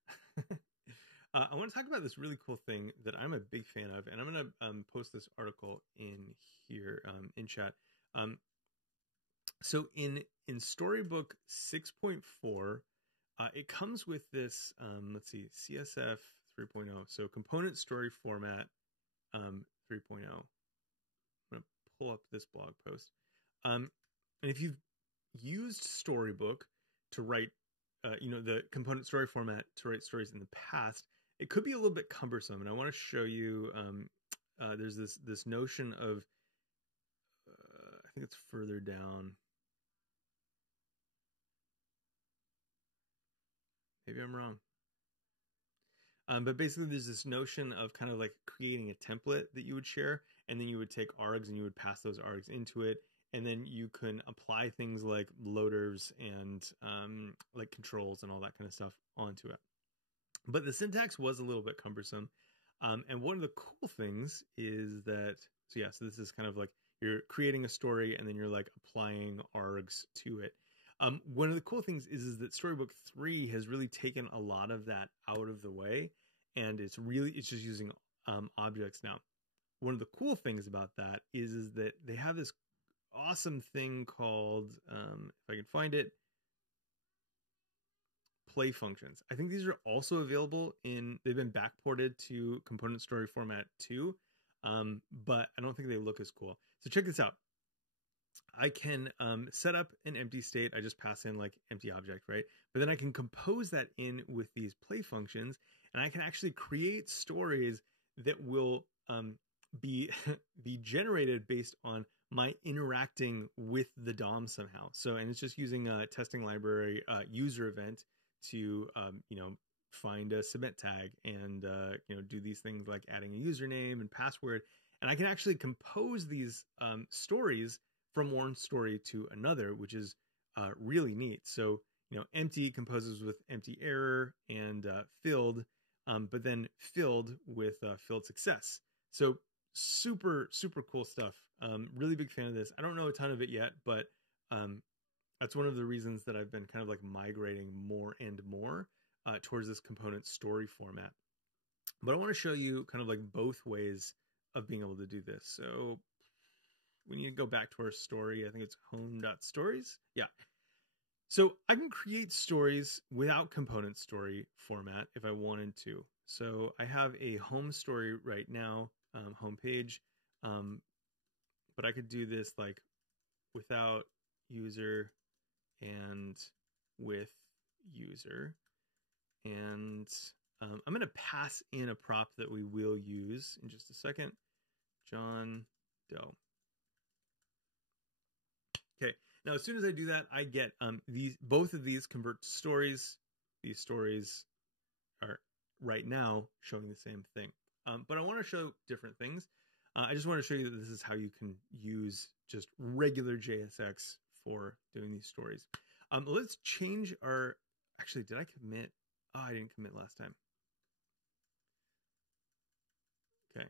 I want to talk about this really cool thing that I'm a big fan of, and I'm going to post this article in here in chat. So in Storybook 6.4, it comes with this, let's see, CSF 3.0. So component story format 3.0. I'm going to pull up this blog post. And if you've used Storybook to write, the component story format to write stories in the past, it could be a little bit cumbersome. And I want to show you there's this notion of, I think it's further down. Maybe I'm wrong. But basically there's this notion of kind of like creating a template that you would share, and then you would take args and you would pass those args into it. And then you can apply things like loaders and like controls and all that kind of stuff onto it. But the syntax was a little bit cumbersome. And one of the cool things is that, so this is kind of like you're creating a story and then you're like applying args to it. One of the cool things is that Storybook 3 has really taken a lot of that out of the way, and it's just using objects now. One of the cool things about that is that they have this awesome thing called, if I can find it, play functions. I think these are also available they've been backported to component story format too, but I don't think they look as cool. So check this out. I can set up an empty state. I just pass in like empty object, right? But then I can compose that in with these play functions, and I can actually create stories that will be generated based on my interacting with the DOM somehow. So, and it's just using a testing library user event to find a submit tag and do these things like adding a username and password. And I can actually compose these stories from one story to another, which is really neat. So, empty composes with empty error and filled, but then filled with filled success. So super, super cool stuff. Really big fan of this. I don't know a ton of it yet, but that's one of the reasons that I've been kind of like migrating more and more towards this component story format. But I want to show you kind of like both ways of being able to do this. So we need to go back to our story. I think it's home.stories. Yeah. So I can create stories without component story format if I wanted to. So I have a home story right now, home page, but I could do this like without user and with user. And I'm going to pass in a prop that we will use in just a second. John Doe. Okay, now as soon as I do that, I get both of these convert to stories. These stories are right now showing the same thing. But I want to show different things. I just want to show you that this is how you can use just regular JSX for doing these stories. Let's change our, actually, did I commit? Oh, I didn't commit last time. Okay.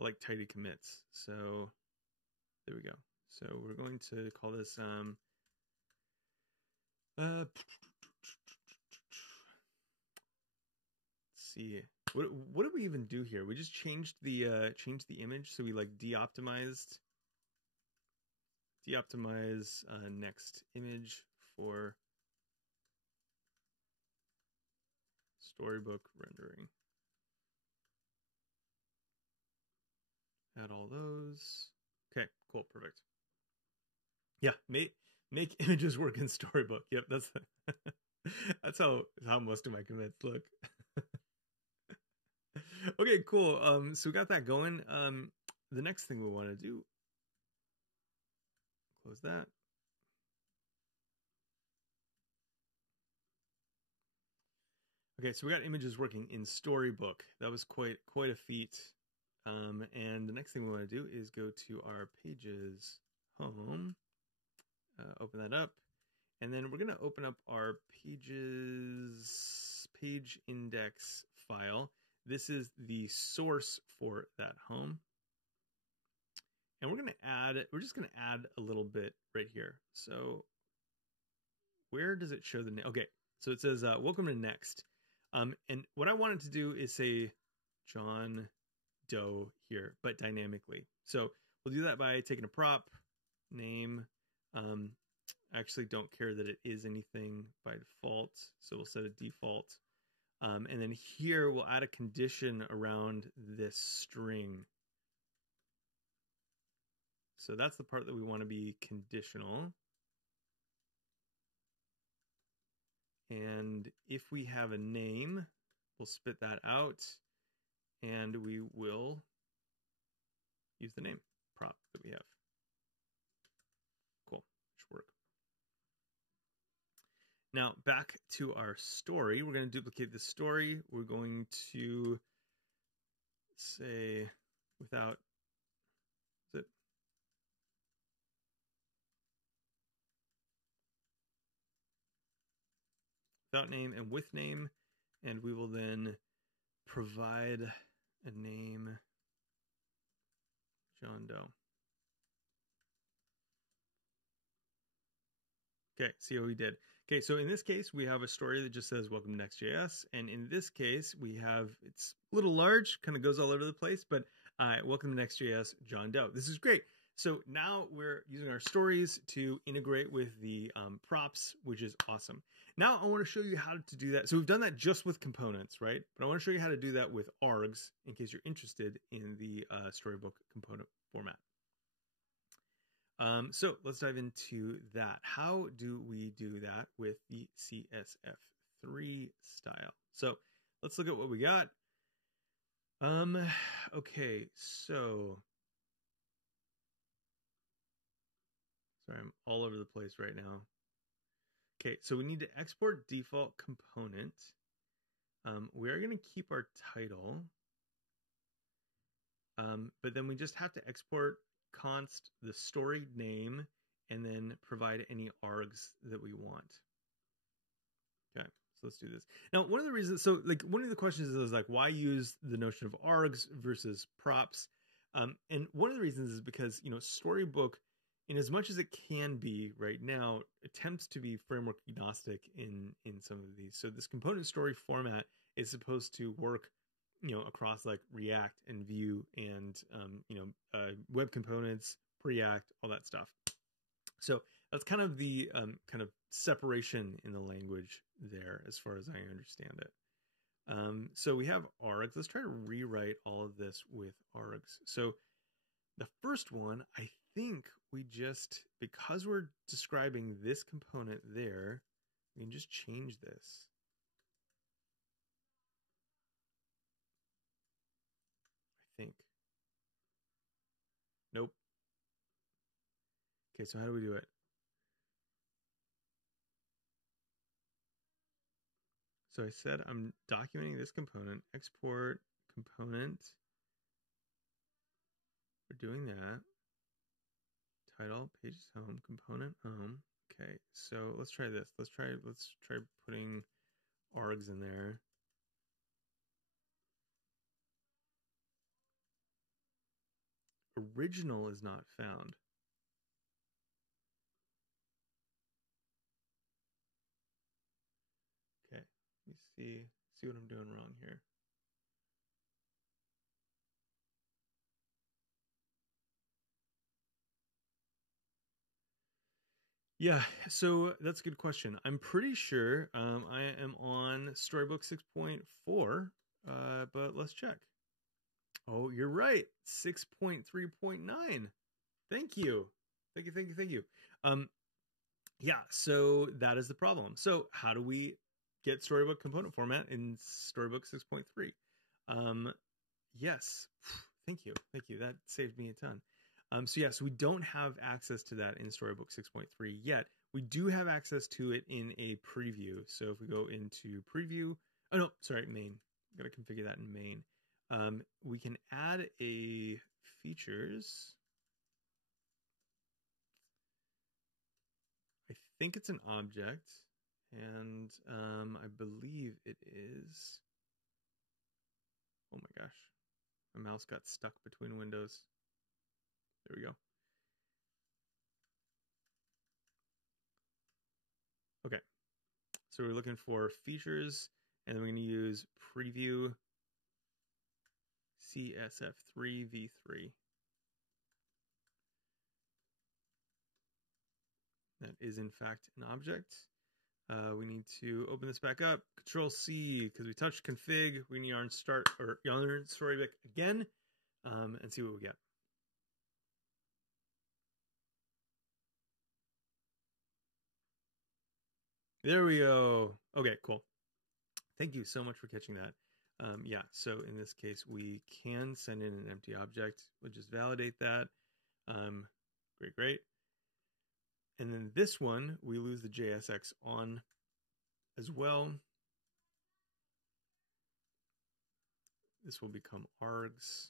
I like tidy commits. So there we go. So we're going to call this let's see. What did we even do here? We just changed the image, so we like de-optimize next image for Storybook rendering. Add all those. Okay, cool, perfect. Yeah, make images work in Storybook. Yep, that's how most of my commits look. Okay, cool. So we got that going. The next thing we want to do, close that. Okay, so we got images working in Storybook. That was quite a feat. And the next thing we want to do is go to our pages home, open that up, and then we're going to open up our page index file. This is the source for that home. And we're just going to add a little bit right here. So where does it show the name? Okay, so it says, welcome to Next. And what I wanted to do is say John Doe here, but dynamically. So we'll do that by taking a prop, name. I actually don't care that it is anything by default, so we'll set a default. And then here we'll add a condition around this string. So that's the part that we want to be conditional. And if we have a name, we'll spit that out. and we will use the name prop that we have. Cool, should work. Now back to our story. We're going to duplicate the story. We're going to say without name and with name, and we will then provide a name John Doe. Okay, see what we did. Okay, so in this case, we have a story that just says welcome to Next.js, and in this case, we have, it's a little large, kind of goes all over the place, but welcome to Next.js, John Doe. This is great. So now we're using our stories to integrate with the props, which is awesome. Now I want to show you how to do that. So we've done that just with components, right? But I want to show you how to do that with args in case you're interested in the Storybook component format. So let's dive into that. How do we do that with the CSF3 style? So let's look at what we got. Okay, so sorry, I'm all over the place right now. Okay, so we need to export default component. We are going to keep our title, but then we just have to export const the story name and then provide any args that we want. Okay, so let's do this. Now, one of the reasons, so like one of the questions is like, why use the notion of args versus props? And one of the reasons is because, you know, Storybook, in as much as it can be right now, attempts to be framework agnostic in some of these. So this component story format is supposed to work, you know, across like React and Vue and web components, Preact, all that stuff. So that's kind of the kind of separation in the language there, as far as I understand it. So we have args. Let's try to rewrite all of this with args. So the first one, I think we just, because we're describing this component there, we can just change this. I think. Nope. Okay, so how do we do it? So I said I'm documenting this component, export component. We're doing that. Title, pages home, component home. Okay, so let's try this. Let's try putting args in there. Original is not found. Okay, let me see what I'm doing wrong here. Yeah, so that's a good question. I'm pretty sure I am on Storybook 6.4, but let's check. Oh, you're right. 6.3.9. Thank you. Thank you. Yeah, so that is the problem. So how do we get Storybook component format in Storybook 6.3? Yes, thank you. That saved me a ton. So yes, we don't have access to that in Storybook 6.3 yet. We do have access to it in a preview. So if we go into preview, oh no, sorry, main. I'm gonna configure that in main. We can add a features. I think it's an object, and I believe it is. Oh my gosh, my mouse got stuck between windows. There we go. Okay, so we're looking for features, and we're going to use preview CSF3 v3. That is in fact an object. We need to open this back up. Control C, because we touched config. We need yarn start or yarn Storybook again, and see what we get. There we go. Okay, cool. Thank you so much for catching that. Yeah, so in this case, we can send in an empty object. We'll just validate that. Great. And then this one, we lose the JSX on as well. This will become args.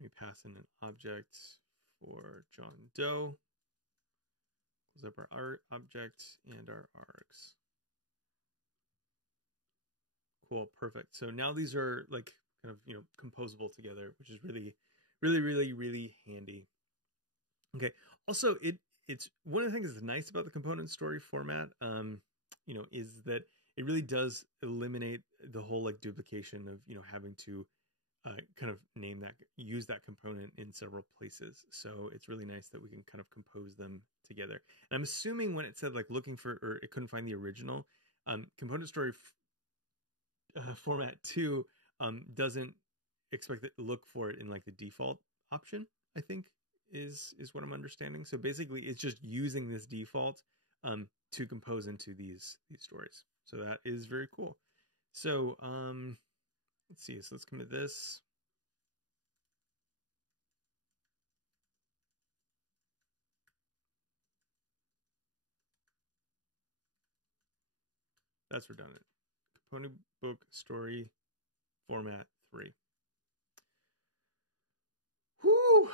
We pass in an object for John Doe. Close up our object and our args. Cool, perfect. So now these are like kind of, composable together, which is really handy. Okay. Also, it's one of the things that's nice about the component story format, is that it really does eliminate the whole like duplication of, having to kind of use that component in several places. So it's really nice that we can kind of compose them together. And I'm assuming when it said like looking for, or it couldn't find the original, component story format 2 doesn't expect it to look for it in like the default option, I think is what I'm understanding. So basically it's just using this default to compose into these stories. So that is very cool. So let's see. So let's commit this. That's redundant. Component book story format 3. Whew.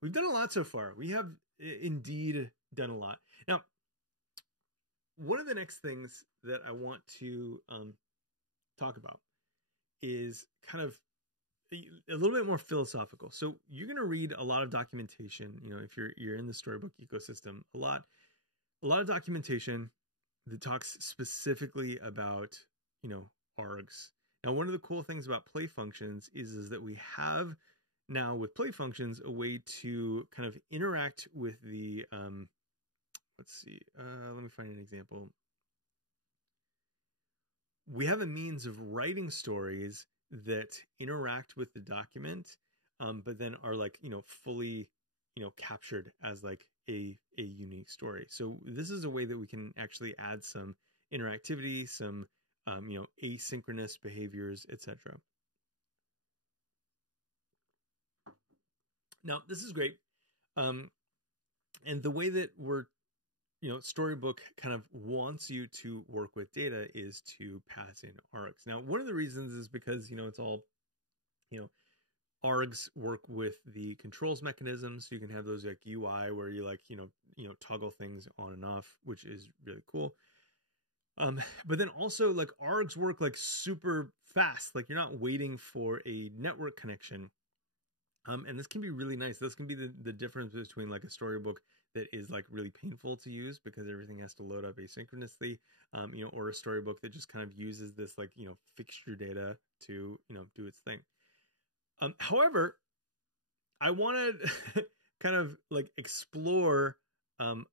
We've done a lot so far. We have indeed done a lot. Now, one of the next things that I want to talk about is kind of a little bit more philosophical. So you're going to read a lot of documentation, if you're in the Storybook ecosystem, a lot of documentation that talks specifically about, args. Now, one of the cool things about play functions is that we have now with play functions a way to kind of interact with the, let's see, let me find an example. We have a means of writing stories that interact with the document, but then are like, fully, captured as like a unique story. So this is a way that we can actually add some interactivity, some, asynchronous behaviors, etc. Now, this is great. And the way that Storybook kind of wants you to work with data is to pass in args. Now, one of the reasons is because, it's all, args work with the controls mechanisms. So you can have those like UI where you like, toggle things on and off, which is really cool. But then also like args work like super fast. Like you're not waiting for a network connection. And this can be really nice. This can be the difference between like a storybook that is like really painful to use because everything has to load up asynchronously, or a storybook that just kind of uses this like, fixture data to, do its thing. However, I want to kind of like explore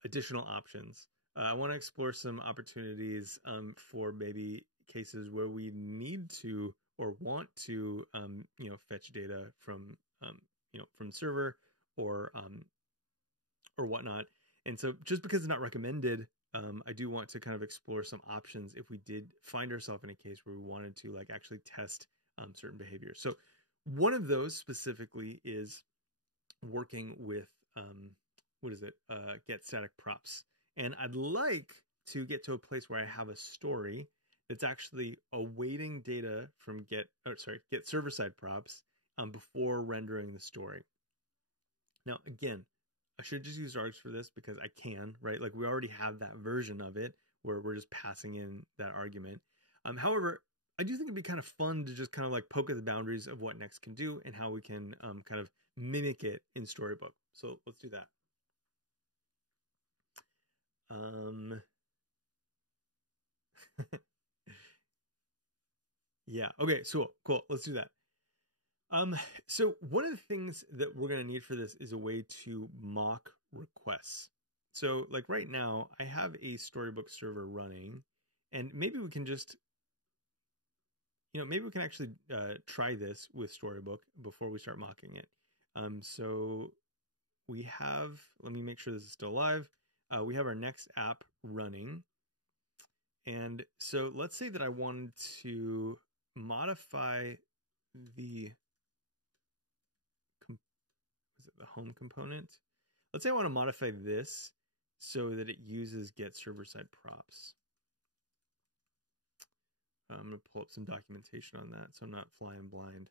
additional options. I want to explore some opportunities for maybe cases where we need to or want to, fetch data from, from server or whatnot. And so just because it's not recommended, I do want to kind of explore some options if we did find ourselves in a case where we wanted to like actually test certain behaviors. So one of those specifically is working with, get static props. And I'd like to get to a place where I have a story that's actually awaiting data from get server-side props before rendering the story. Now, again, I should just use args for this because I can, right? Like we already have that version of it where we're just passing in that argument. However, I do think it'd be kind of fun to just kind of like poke at the boundaries of what Next can do and how we can kind of mimic it in Storybook. So let's do that. Yeah. Okay. So cool. Let's do that. So one of the things that we're going to need for this is a way to mock requests. So like right now I have a Storybook server running and maybe we can just, maybe we can actually try this with Storybook before we start mocking it. So we have, let me make sure this is still live. We have our Next app running And so let's say that I wanted to modify the home component. Let's say I want to modify this so that it uses get server-side props. I'm going to pull up some documentation on that so I'm not flying blind.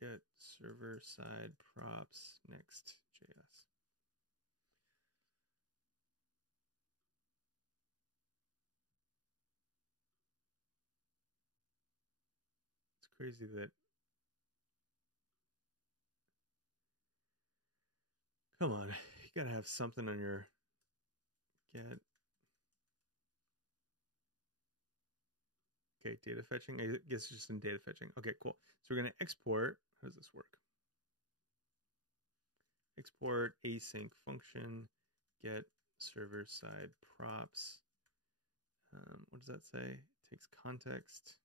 Get server-side props Next.js. It's crazy that... Come on, you gotta have something on your get. Okay, data fetching. I guess it's just in data fetching. Okay, cool. So we're gonna export. How does this work? Export async function, get server side props. What does that say? It takes context.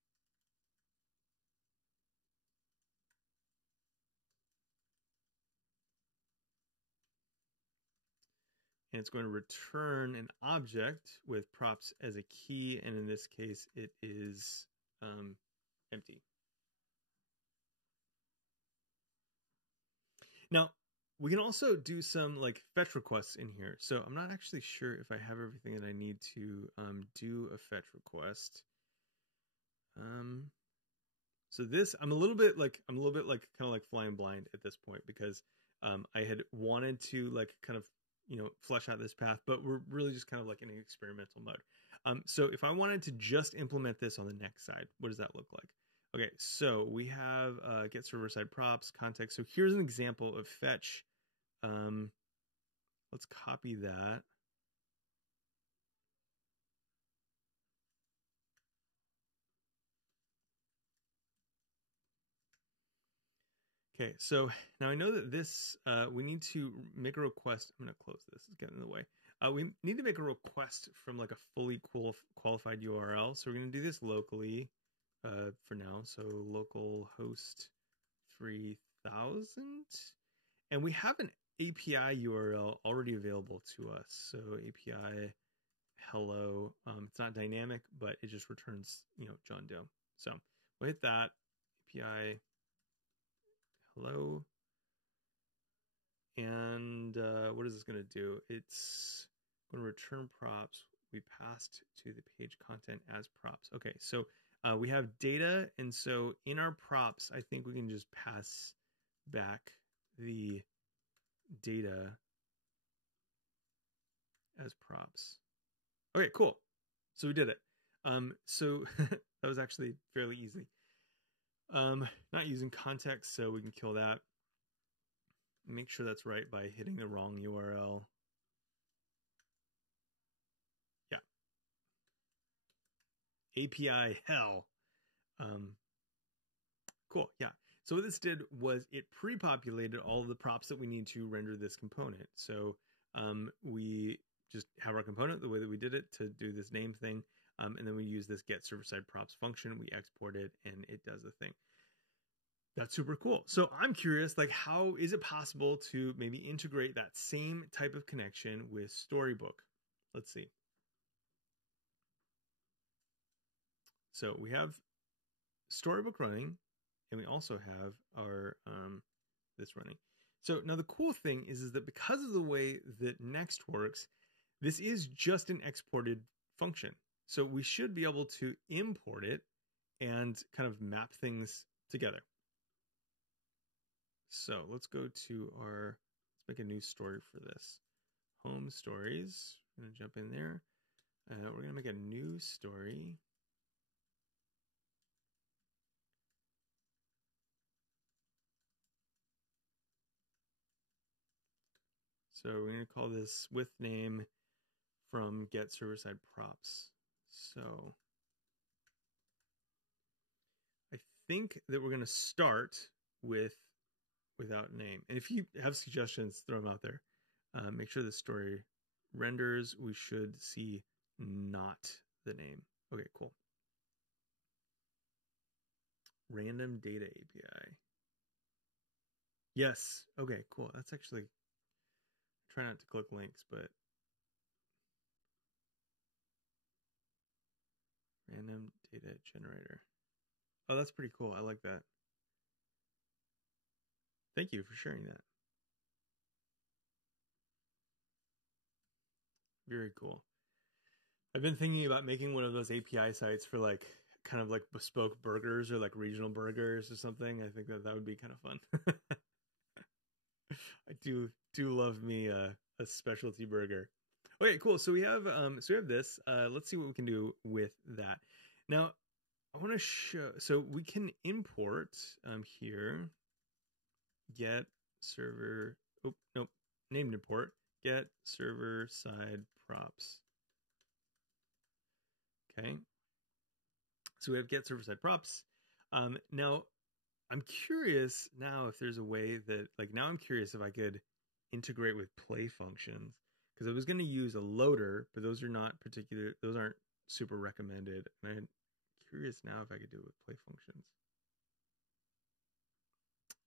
And it's going to return an object with props as a key, and in this case, it is empty. Now, we can also do some like fetch requests in here. So I'm not actually sure if I have everything that I need to do a fetch request. So this, I'm a little bit like kind of like flying blind at this point because I had wanted to like kind of, flesh out this path, but we're really just kind of like in an experimental mode. So if I wanted to just implement this on the next side, what does that look like? Okay, so we have get server side props, context. So here's an example of fetch. Let's copy that. Okay, so now I know that this, we need to make a request. I'm going to close this, it's getting in the way. We need to make a request from like a fully qualified URL. So we're going to do this locally for now. So localhost 3000. And we have an API URL already available to us. So API hello. It's not dynamic, but it just returns, John Doe. So we'll hit that API hello. And what is this going to do? It's going to return props. We passed to the page content as props. Okay, so we have data. And so in our props, I think we can just pass back the data as props. Okay, cool. So we did it. So that was actually fairly easy. Not using context, so we can kill that. Make sure that's right by hitting the wrong URL. Yeah. API hell. Cool. Yeah. So what this did was it pre-populated all of the props that we need to render this component. So we just have our component the way that we did it to do this name thing. And then we use this get server side props function. We export it and it does the thing. That's super cool. So I'm curious, like, how is it possible to maybe integrate that same type of connection with Storybook? Let's see. So we have Storybook running, and we also have our this running. So now the cool thing is that because of the way that Next works, this is just an exported function. So we should be able to import it and kind of map things together. So let's go to let's make a new story for this. Home stories. I'm going to jump in there. We're going to make a new story. So we're going to call this with name from get server side props. So I think that we're going to start with without name. And if you have suggestions, throw them out there. Make sure the story renders. We should see not the name. Okay, cool. Random data API. Yes. Okay, cool. That's actually, try not to click links, but Random data generator. Oh, that's pretty cool. I like that. Thank you for sharing that. Very cool. I've been thinking about making one of those API sites for like kind of like bespoke burgers or like regional burgers or something. I think that would be kind of fun. I do love me a specialty burger. Okay, cool. So we have this. Let's see what we can do with that. Now, I want to show. So we can import here. Get server. Oh nope. Named import. Get server side props. Okay. So we have get server side props. Now, I'm curious now if there's a way that, like, now I'm curious if I could integrate with play functions, because I was going to use a loader, but those aren't super recommended. And I'm curious now if I could do it with play functions.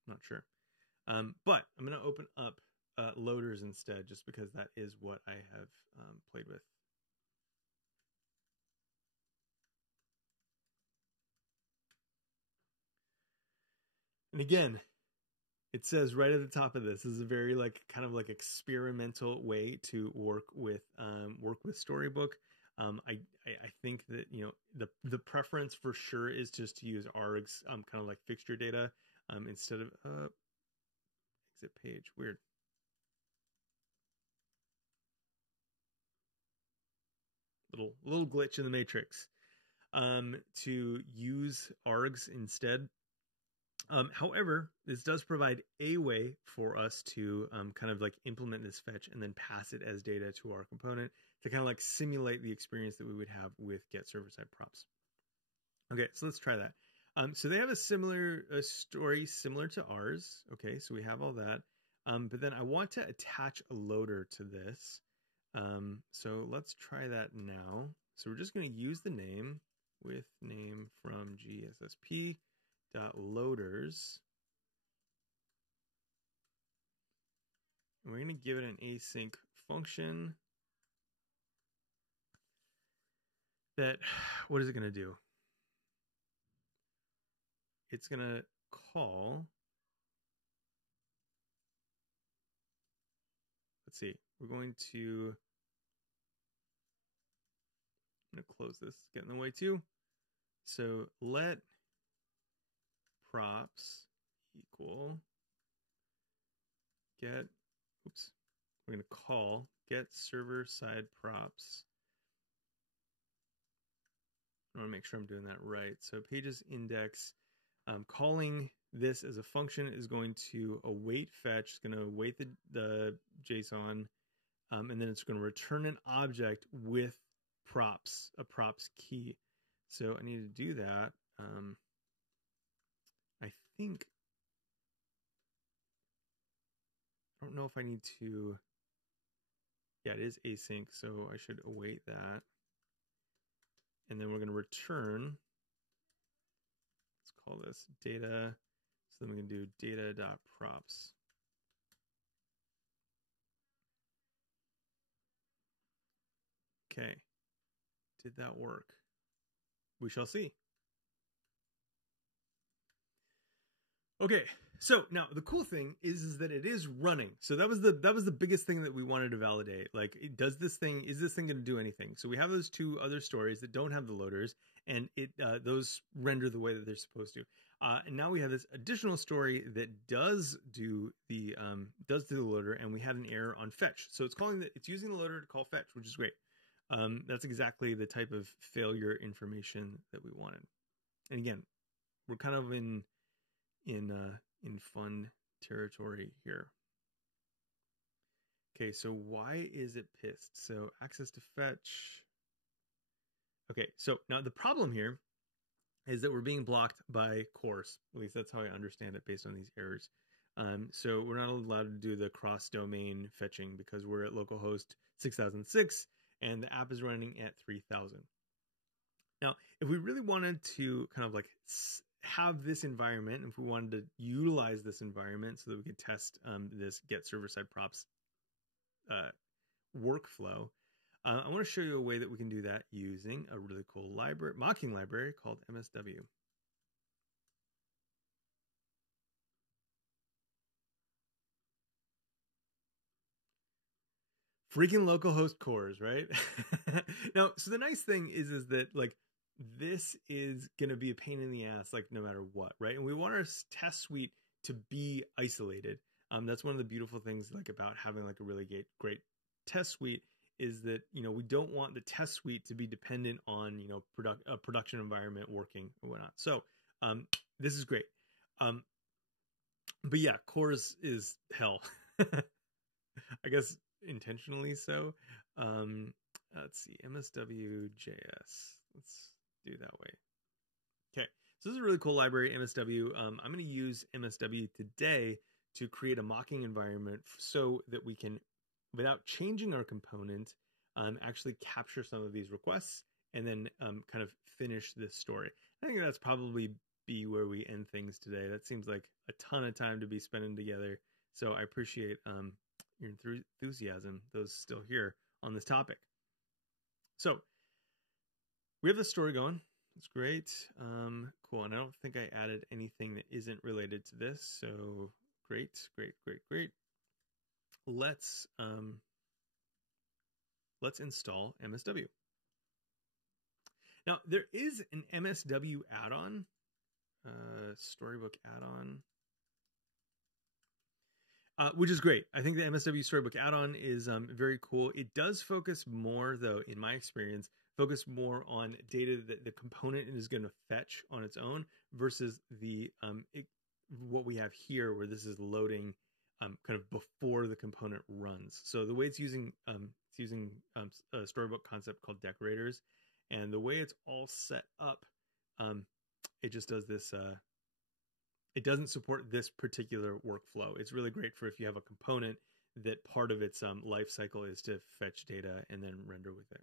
I'm not sure. But I'm going to open up loaders instead, just because that is what I have played with. And again, it says right at the top of this is a very like kind of like experimental way to work with Storybook. I think that, you know, the preference for sure is just to use args kind of like fixture data instead of exit page. Weird. Little glitch in the matrix. To use args instead. However, this does provide a way for us to kind of like implement this fetch and then pass it as data to our component to kind of like simulate the experience that we would have with get server side props. Okay, so let's try that. So they have a story similar to ours. Okay, so we have all that. But then I want to attach a loader to this. So let's try that now. So we're just going to use the name with name from GSSP. Loaders, and we're going to give it an async function that, what is it going to do? It's going to call, let's see, I'm going to close this, get in the way too. So let props equal get, we're going to call get server side props. I want to make sure I'm doing that right. So pages index, calling this as a function is going to await fetch. It's going to await the JSON, and then it's going to return an object with props, a props key. So I need to do that. I think, I don't know if I need to, yeah, it is async, so I should await that. And then we're going to return, let's call this data. So then we can do data.props. Okay, did that work? We shall see. Okay, so now the cool thing is that it is running. So that was the biggest thing that we wanted to validate. Like, is this thing going to do anything? So we have those two other stories that don't have the loaders, and those render the way that they're supposed to. And now we have this additional story that does do the loader, and we had an error on fetch. So it's using the loader to call fetch, which is great. That's exactly the type of failure information that we wanted. And again, we're kind of in fun territory here. Okay, so why is it pissed? So access to fetch. Okay, so now the problem here is that we're being blocked by course. At least that's how I understand it based on these errors. So we're not allowed to do the cross-domain fetching because we're at localhost 6006 and the app is running at 3000. Now, if we really wanted to kind of like have this environment, if we wanted to utilize this environment so that we could test this get server-side props workflow, I want to show you a way that we can do that using a really cool library, mocking library called MSW. Freaking localhost cores, right? Now, so the nice thing is that like this is going to be a pain in the ass, like no matter what, right? And we want our test suite to be isolated. That's one of the beautiful things like about having like a really great test suite is that, you know, we don't want the test suite to be dependent on, you know, a production environment working or whatnot. So this is great. But yeah, cores is hell. I guess intentionally so. Let's see, MSW.js. Let's do that way. Okay, so this is a really cool library, MSW. I'm going to use MSW today to create a mocking environment so that we can, without changing our component, actually capture some of these requests and then kind of finish this story. I think that's probably be where we end things today. That seems like a ton of time to be spending together. So I appreciate your enthusiasm, those still here on this topic. So we have the story going. It's great. Cool. And I don't think I added anything that isn't related to this. So great. Let's install MSW. Now there is an MSW add-on, Storybook add-on, which is great. I think the MSW Storybook add-on is very cool. It does focus more, though, in my experience, focus more on data that the component is going to fetch on its own versus the what we have here, where this is loading kind of before the component runs. So the way it's using a Storybook concept called decorators, and the way it's all set up, it just does this. It doesn't support this particular workflow. It's really great for if you have a component that part of its life cycle is to fetch data and then render with it.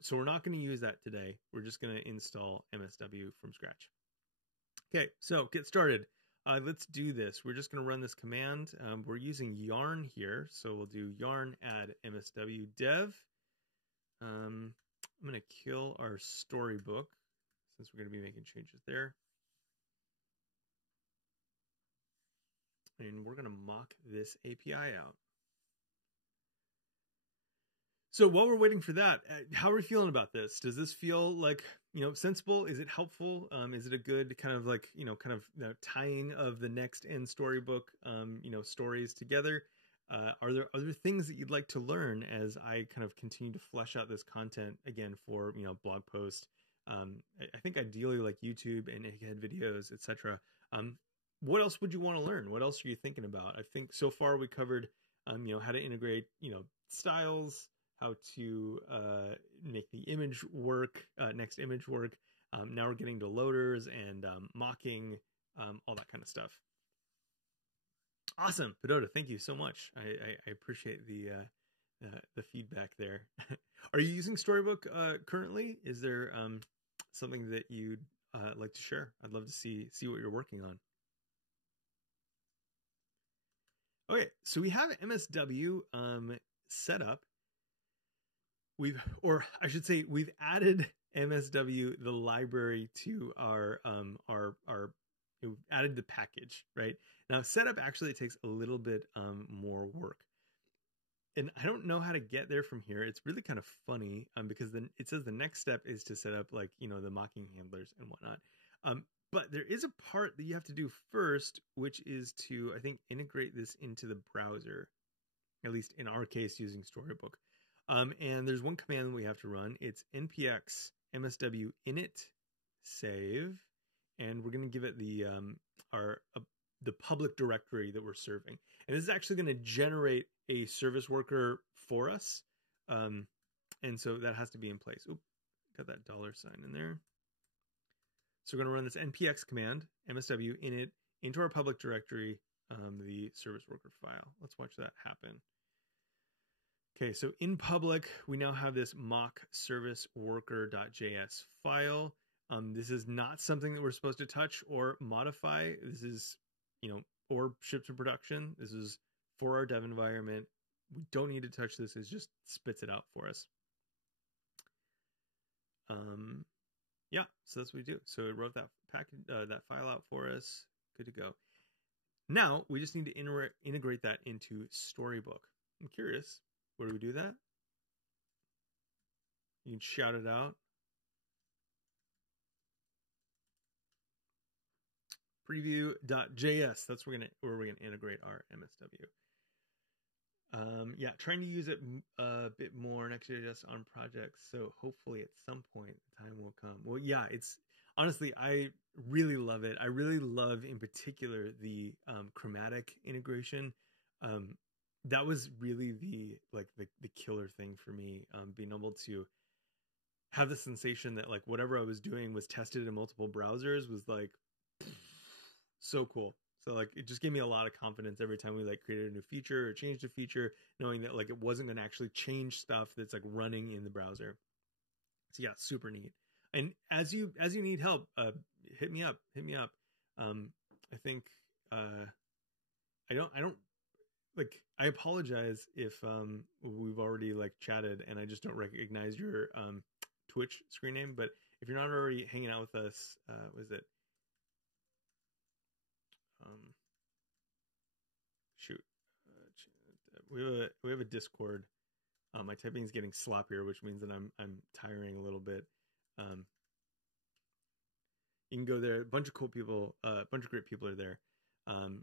So we're not going to use that today. We're just going to install MSW from scratch. Okay, so get started. Let's do this. We're just going to run this command. We're using yarn here, so we'll do yarn add MSW dev. I'm going to kill our storybook since we're going to be making changes there. And we're going to mock this API out. So while we're waiting for that, how are we feeling about this? Does this feel like, you know, sensible? Is it helpful? Is it a good kind of like, you know, tying of the Next and Storybook, you know, stories together? Are there other things that you'd like to learn as I kind of continue to flesh out this content again for, you know, blog post? I think ideally like YouTube and egghead videos, etc. What else would you want to learn? What else are you thinking about? I think so far we covered, you know, how to integrate, you know, styles, how to make the image work, next image work. Now we're getting to loaders and mocking, all that kind of stuff. Awesome, Pedota, thank you so much. I appreciate the feedback there. Are you using Storybook currently? Is there something that you'd like to share? I'd love to see what you're working on. Okay, so we have MSW set up. We've added MSW, the library, to our we've added the package, right? Now setup actually takes a little bit more work. And I don't know how to get there from here. It's really kind of funny because then it says the next step is to set up like, you know, the mocking handlers and whatnot. But there is a part that you have to do first, which is to, I think, integrate this into the browser, at least in our case using Storybook. And there's one command we have to run. It's npx msw init save, and we're going to give it the public directory that we're serving. And this is actually going to generate a service worker for us. And so that has to be in place. Oop, got that $sign in there. So we're going to run this npx command, msw init, into our public directory, the service worker file. Let's watch that happen. Okay, so in public, we now have this mock service worker.js file. This is not something that we're supposed to touch or modify. This is, you know, or ship to production. This is for our dev environment. We don't need to touch this. It just spits it out for us. yeah, so that's what we do. So it wrote that package, that file out for us. Good to go. Now we just need to integrate that into Storybook. I'm curious, where do we do that? You can shout it out. Preview.js. That's where we're gonna integrate our MSW. Yeah, trying to use it a bit more Next.js on projects. So hopefully at some point the time will come. Well, yeah, it's honestly, I really love it. I really love in particular the chromatic integration. That was really the killer thing for me. Being able to have the sensation that like whatever I was doing was tested in multiple browsers was like so cool. So like it just gave me a lot of confidence every time we like created a new feature or changed a feature, knowing that like it wasn't going to actually change stuff that's like running in the browser. So yeah, super neat. And as you need help, hit me up. I think I don't like, I apologize if we've already like chatted and I just don't recognize your Twitch screen name, but if you're not already hanging out with us, what is it? Shoot, we have a Discord. My typing is getting sloppier, which means that I'm tiring a little bit. You can go there. A bunch of cool people, a bunch of great people are there.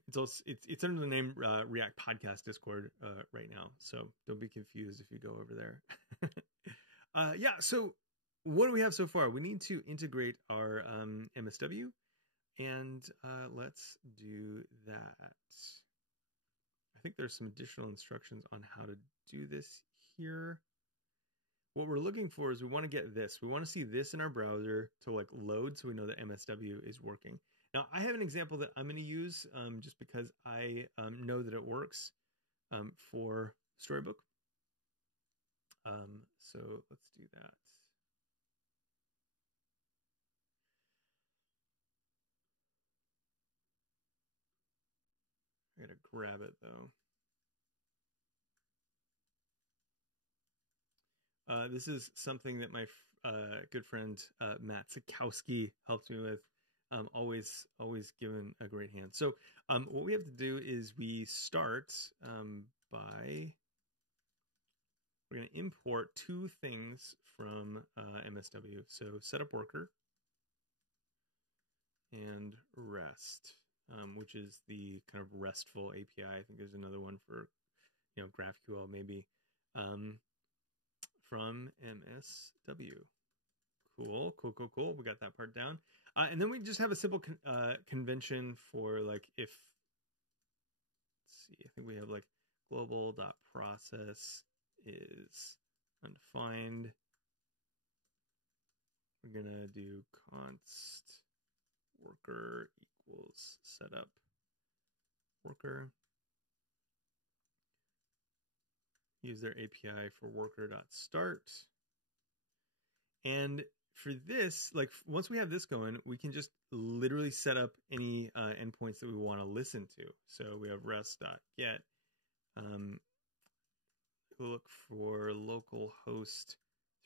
It's under the name React Podcast Discord right now, so don't be confused if you go over there. Yeah. So what do we have so far? We need to integrate our MSW. And let's do that. I think there's some additional instructions on how to do this here. What we're looking for is we want to get this. We want to see this in our browser to like load so we know that MSW is working. Now, I have an example that I'm going to use just because I know that it works for Storybook. So let's do that. I gotta grab it though. This is something that my good friend Matt Sikowski helped me with. Always given a great hand. So what we have to do is we start by we're going to import two things from MSW. So setup worker and REST. Which is the kind of RESTful API. I think there's another one for, GraphQL maybe, from MSW. Cool. We got that part down. And then we just have a simple convention for like if, let's see, I think we have like global.process is undefined. We're going to do const worker equals setup worker. Use their API for worker.start. And for this, like once we have this going, we can just literally set up any endpoints that we want to listen to. So we have rest.get. Look for localhost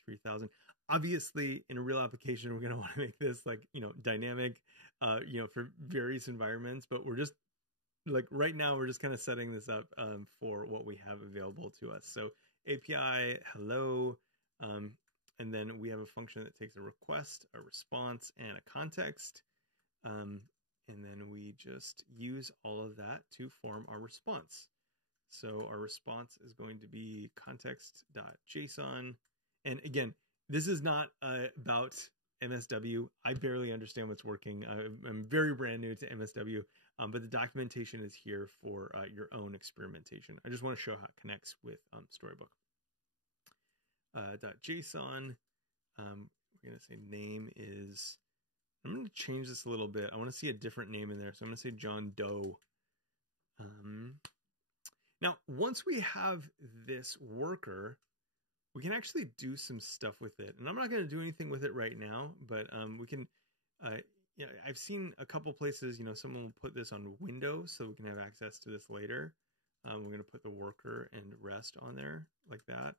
3000. Obviously, in a real application, we're going to want to make this like, dynamic, for various environments. But we're just like right now, we're just kind of setting this up for what we have available to us. So API, hello. And then we have a function that takes a request, a response, and a context. And then we just use all of that to form our response. So our response is going to be context.json. And again, this is not about MSW. I barely understand what's working. I'm very brand new to MSW, but the documentation is here for your own experimentation. I just want to show how it connects with Storybook. .json. We're going to say name is, I'm going to change this a little bit. I want to see a different name in there. So I'm going to say John Doe. Now, once we have this worker, we can actually do some stuff with it. And I'm not going to do anything with it right now, but we can, I've seen a couple places, someone will put this on Windows so we can have access to this later. We're going to put the worker and rest on there like that.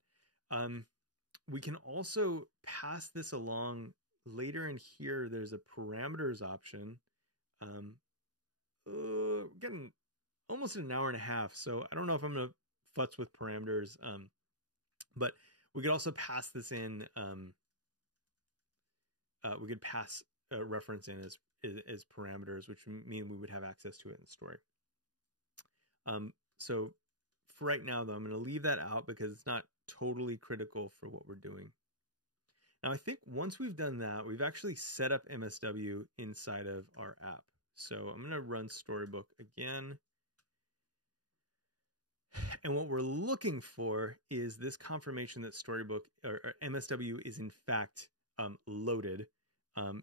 we can also pass this along later in here. There's a parameters option. We're getting almost an hour and a half, so I don't know if I'm going to futz with parameters. But we could also pass this in. We could pass a reference in as parameters, which would mean we would have access to it in the story. So for right now, though, I'm going to leave that out because it's not totally critical for what we're doing. Now, I think once we've done that, we've actually set up MSW inside of our app. So I'm going to run Storybook again. And what we're looking for is this confirmation that Storybook or MSW is in fact loaded,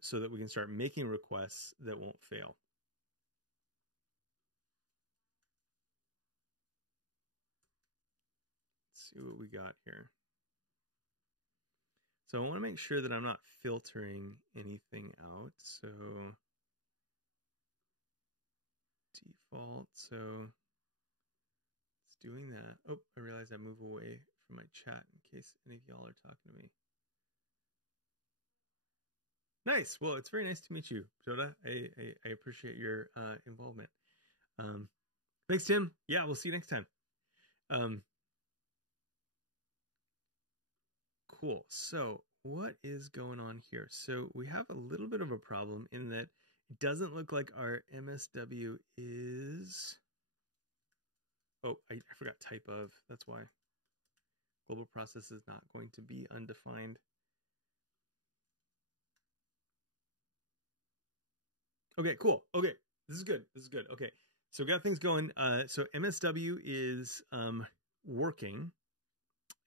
so that we can start making requests that won't fail. Let's see what we got here. So I want to make sure that I'm not filtering anything out. So default. So it's doing that. Oh, I realized I moved away from my chat in case any of y'all are talking to me. Nice. Well, it's very nice to meet you, Joda. I appreciate your involvement. Thanks, Tim. Yeah, we'll see you next time. Cool. So what is going on here? So we have a little bit of a problem in that it doesn't look like our MSW is... Oh, I forgot type of. That's why. Global process is not going to be undefined. Okay, cool. Okay, this is good. This is good. Okay, so we got things going. So MSW is working,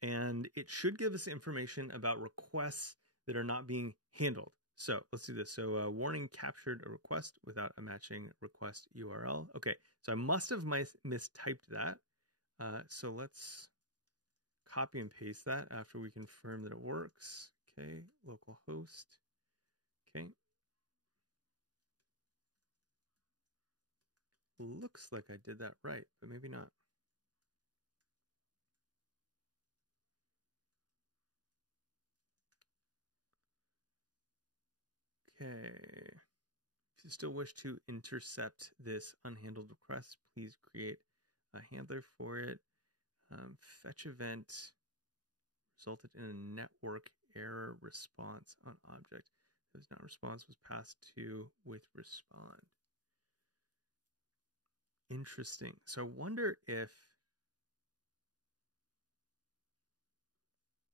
and it should give us information about requests that are not being handled. So let's do this. So warning, captured a request without a matching request URL. Okay, so I must have mistyped that. So let's copy and paste that after we confirm that it works. Okay, localhost. Okay. Looks like I did that right, but maybe not. Okay. If you still wish to intercept this unhandled request, please create a handler for it. Fetch event resulted in a network error response on object. That was not response was passed to with respond. Interesting. So I wonder if...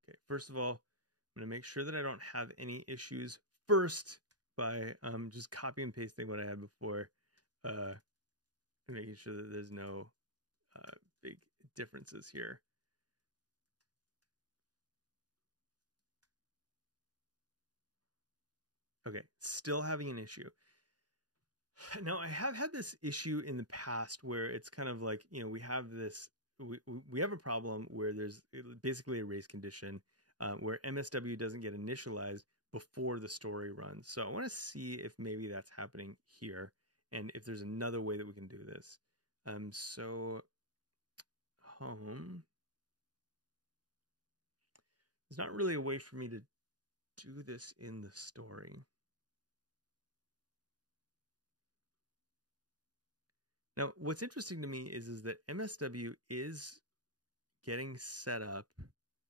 Okay, first of all, I'm going to make sure that I don't have any issues first by just copy and pasting what I had before, and making sure that there's no big differences here. Okay, still having an issue. Now, I have had this issue in the past where it's kind of like, you know, we have this, we have a problem where there's basically a race condition where MSW doesn't get initialized before the story runs. So I want to see if maybe that's happening here and if there's another way that we can do this. So home. There's not really a way for me to do this in the story. Now, what's interesting to me is that MSW is getting set up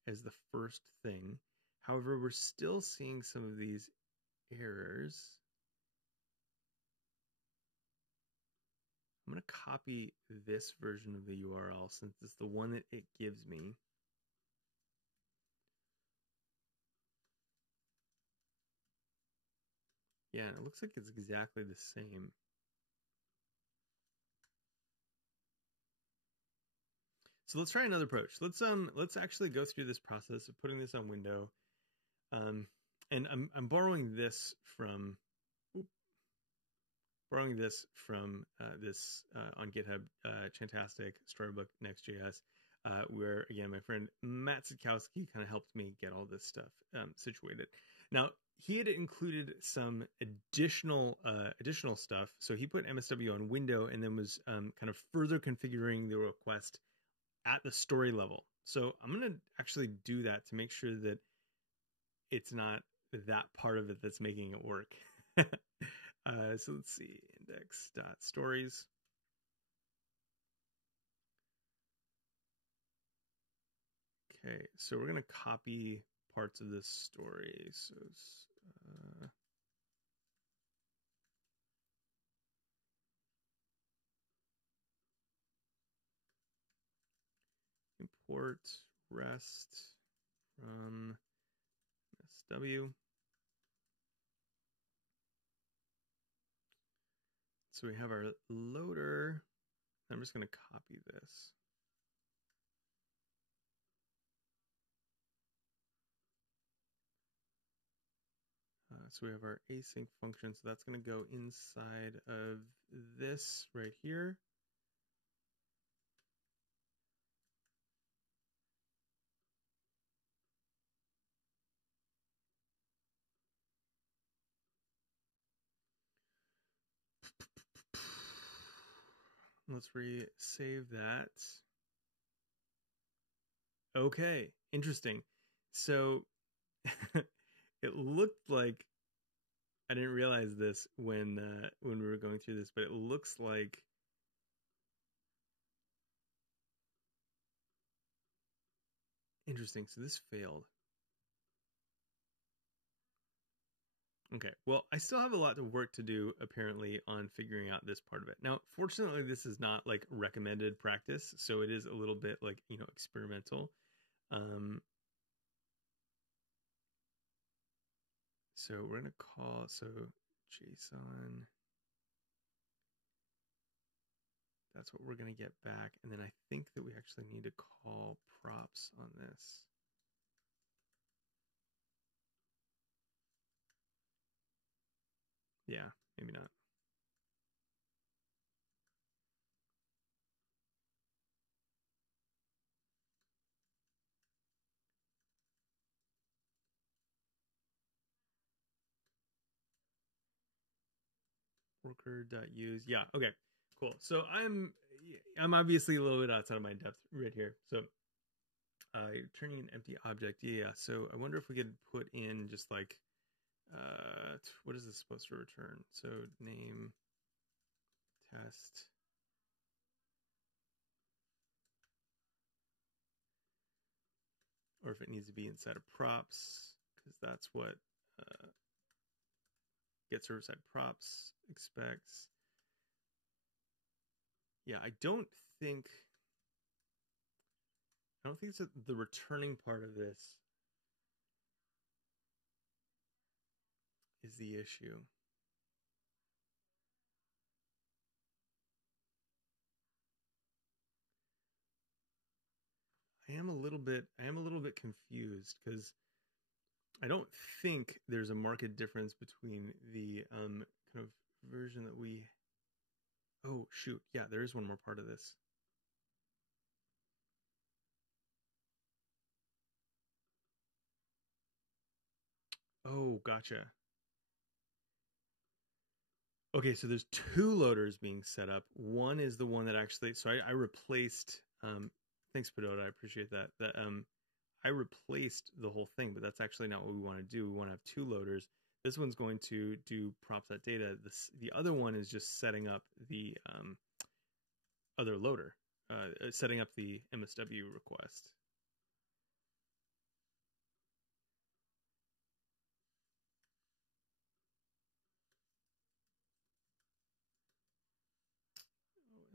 as the first thing. However, we're still seeing some of these errors. I'm going to copy this version of the URL since it's the one that it gives me. Yeah, and it looks like it's exactly the same. So let's try another approach. Let's actually go through this process of putting this on window. And I'm borrowing this from this on GitHub, Chantastic Storybook Next.js, where again my friend Matt Sikowski kind of helped me get all this stuff situated. Now he had included some additional stuff, so he put MSW on window and then was kind of further configuring the request at the story level. So I'm going to actually do that to make sure that it's not that part of it that's making it work. So let's see, index.stories. Okay, so we're going to copy parts of this story. So import rest from SW. So we have our loader. I'm just going to copy this. So we have our async function. So that's going to go inside of this right here. Let's save that. Okay, interesting. So it looked like, I didn't realize this when we were going through this, but it looks like interesting. So this failed. Okay, well, I still have a lot of work to do, apparently, on figuring out this part of it. Now, fortunately, this is not like recommended practice, so it is a little bit like, experimental. So we're going to call, JSON, that's what we're going to get back. And then I think that we actually need to call props on this. Yeah, maybe not. Worker.use. Yeah, okay, cool. So I'm obviously a little bit outside of my depth right here. So you're turning an empty object. Yeah, so I wonder if we could put in just like, what is this supposed to return? So name, test. Or if it needs to be inside of props, because that's what get server side props expects. Yeah, I don't think it's the returning part of this is the issue. I am a little bit confused because I don't think there's a marked difference between the kind of version that we. Oh shoot! Yeah, there is one more part of this. Oh, gotcha. Okay, so there's two loaders being set up. One is the one that actually. So I replaced. Thanks, Pedota. I appreciate that. I replaced the whole thing, but that's actually not what we want to do. We want to have two loaders. This one's going to do props.data. The other one is just setting up the other loader, setting up the MSW request.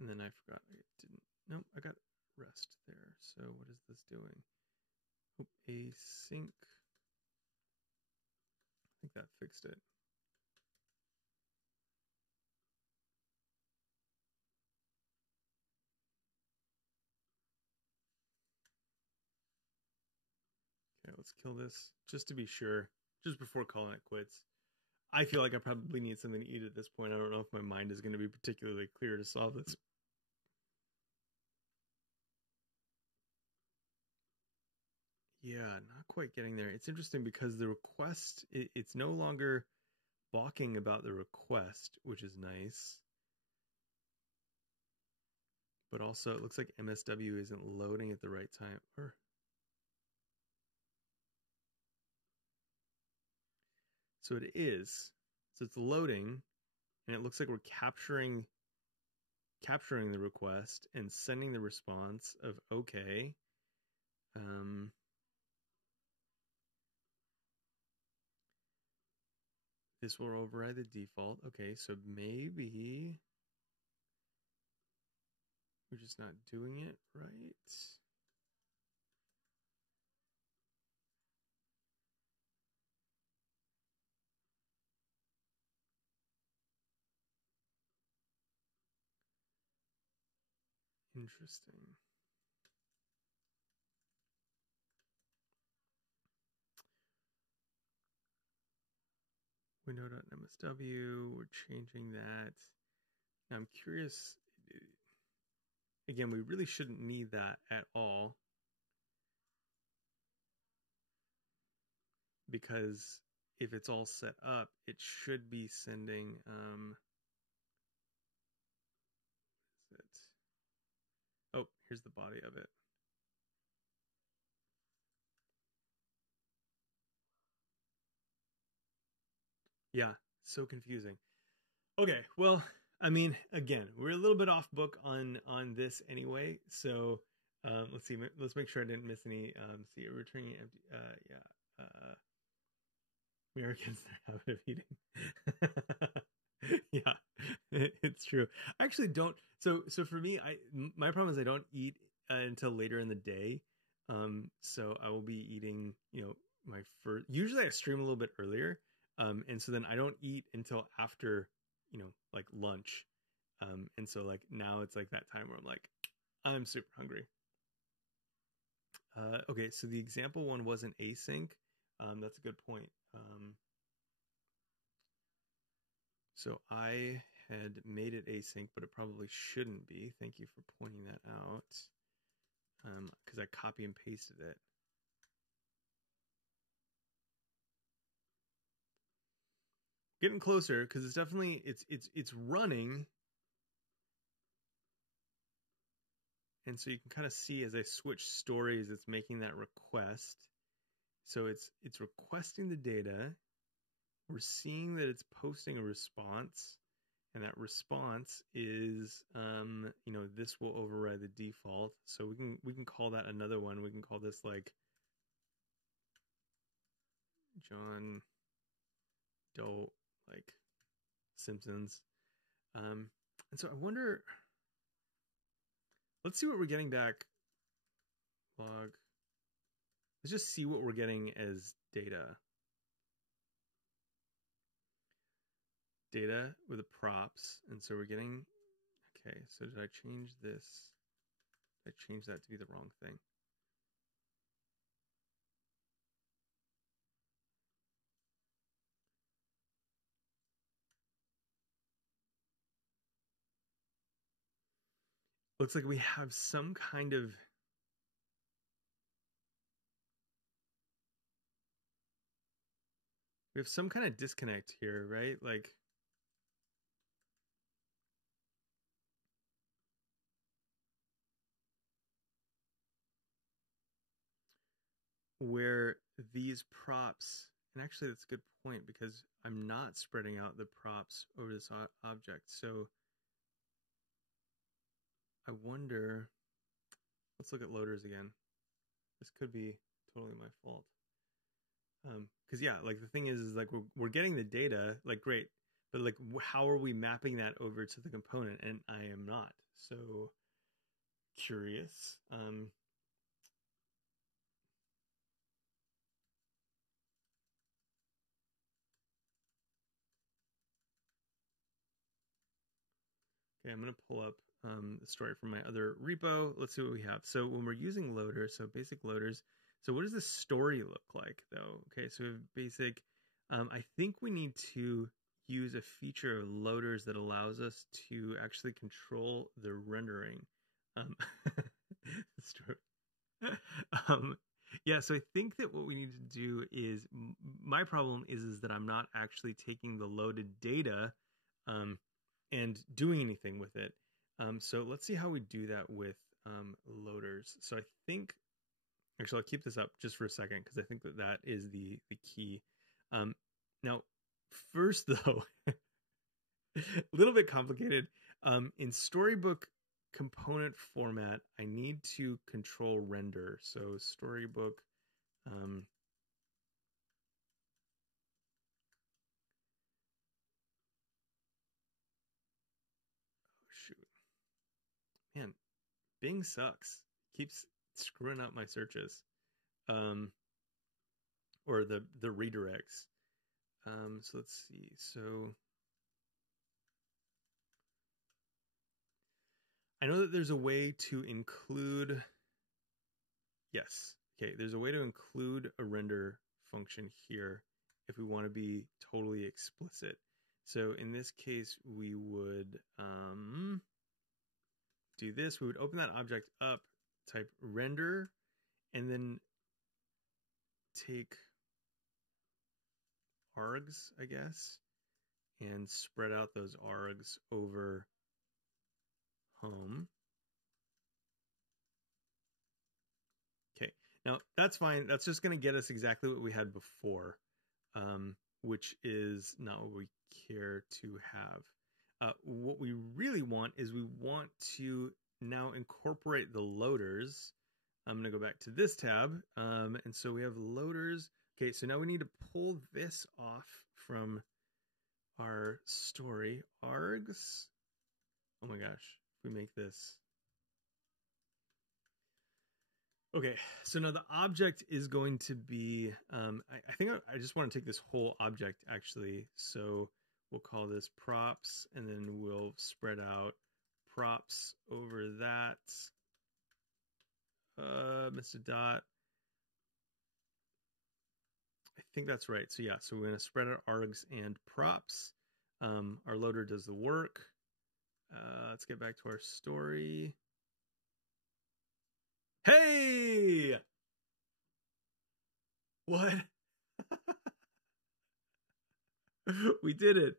And then I forgot. Nope, I got rest there. So what is this doing? Oh, async. I think that fixed it. Okay, let's kill this just to be sure, just before calling it quits. I feel like I probably need something to eat at this point. I don't know if my mind is going to be particularly clear to solve this. Yeah, not quite getting there. It's interesting because the request, it's no longer balking about the request, which is nice. But also it looks like MSW isn't loading at the right time. So it is. So it's loading, and it looks like we're capturing the request and sending the response of okay. This will override the default. Okay, so maybe we're just not doing it right. Interesting. Window.msw, we're changing that. Now I'm curious, again, we really shouldn't need that at all, because if it's all set up, it should be sending, is it? Oh, here's the body of it. Yeah, so confusing. Okay, well, I mean, again, we're a little bit off book on this anyway. So let's see. Let's make sure I didn't miss any. See, returning empty. Americans, their habit of eating. Yeah, it's true. I actually don't. So for me, my problem is I don't eat until later in the day. So I will be eating, my first. Usually I stream a little bit earlier. And so then I don't eat until after, like lunch. And so like now it's like that time where I'm like, I'm super hungry. Okay, so the example one wasn't async. That's a good point. So I had made it async, but it probably shouldn't be. Thank you for pointing that out. Because I copy and pasted it. Getting closer, because it's definitely it's running. And so you can kind of see as I switch stories, it's making that request. So it's requesting the data. We're seeing that it's posting a response, and that response is, this will override the default. So we can call that another one. We can call this like John Doe, like Simpsons. And so I wonder. Let's see what we're getting back. Log. Let's just see what we're getting as data. Data with the props. And so we're getting, okay, so did I change this? I changed that to be the wrong thing. Looks like we have some kind of disconnect here, right? Like where these props, and actually that's a good point because I'm not spreading out the props over this object. So I wonder, let's look at loaders again. This could be totally my fault. Because yeah, like the thing is like we're getting the data, like great, but like how are we mapping that over to the component? And I am not. So curious. Okay, I'm going to pull up the story from my other repo. Let's see what we have. So when we're using loaders, so basic loaders, so what does the story look like though? Okay, so we have basic, I think we need to use a feature of loaders that allows us to actually control the rendering. Yeah, so I think that what we need to do is, my problem is that I'm not actually taking the loaded data and doing anything with it. So let's see how we do that with loaders. So I think, actually I'll keep this up just for a second because I think that is the key. Now first though, a little bit complicated. In Storybook component format, I need to control render. So Storybook, oh shoot, man, Bing sucks. Keeps screwing up my searches, or the redirects. So let's see. So I know that there's a way to include. Yes. Okay. There's a way to include a render function here if we want to be totally explicit. So in this case, we would do this. We would open that object up, type render, and then take args, I guess, and spread out those args over home. Okay, now that's fine. That's just going to get us exactly what we had before, which is not what we care to have. What we really want is we want to now incorporate the loaders. I'm going to go back to this tab. And so we have loaders. Okay, so now we need to pull this off from our story. Args. Oh my gosh, if we make this. Okay, so now the object is going to be, I think I just want to take this whole object actually. So we'll call this props, and then we'll spread out props over that. Mr. Dot. I think that's right. So yeah, so we're going to spread out args and props. Our loader does the work. Let's get back to our story. Hey! What? We did it.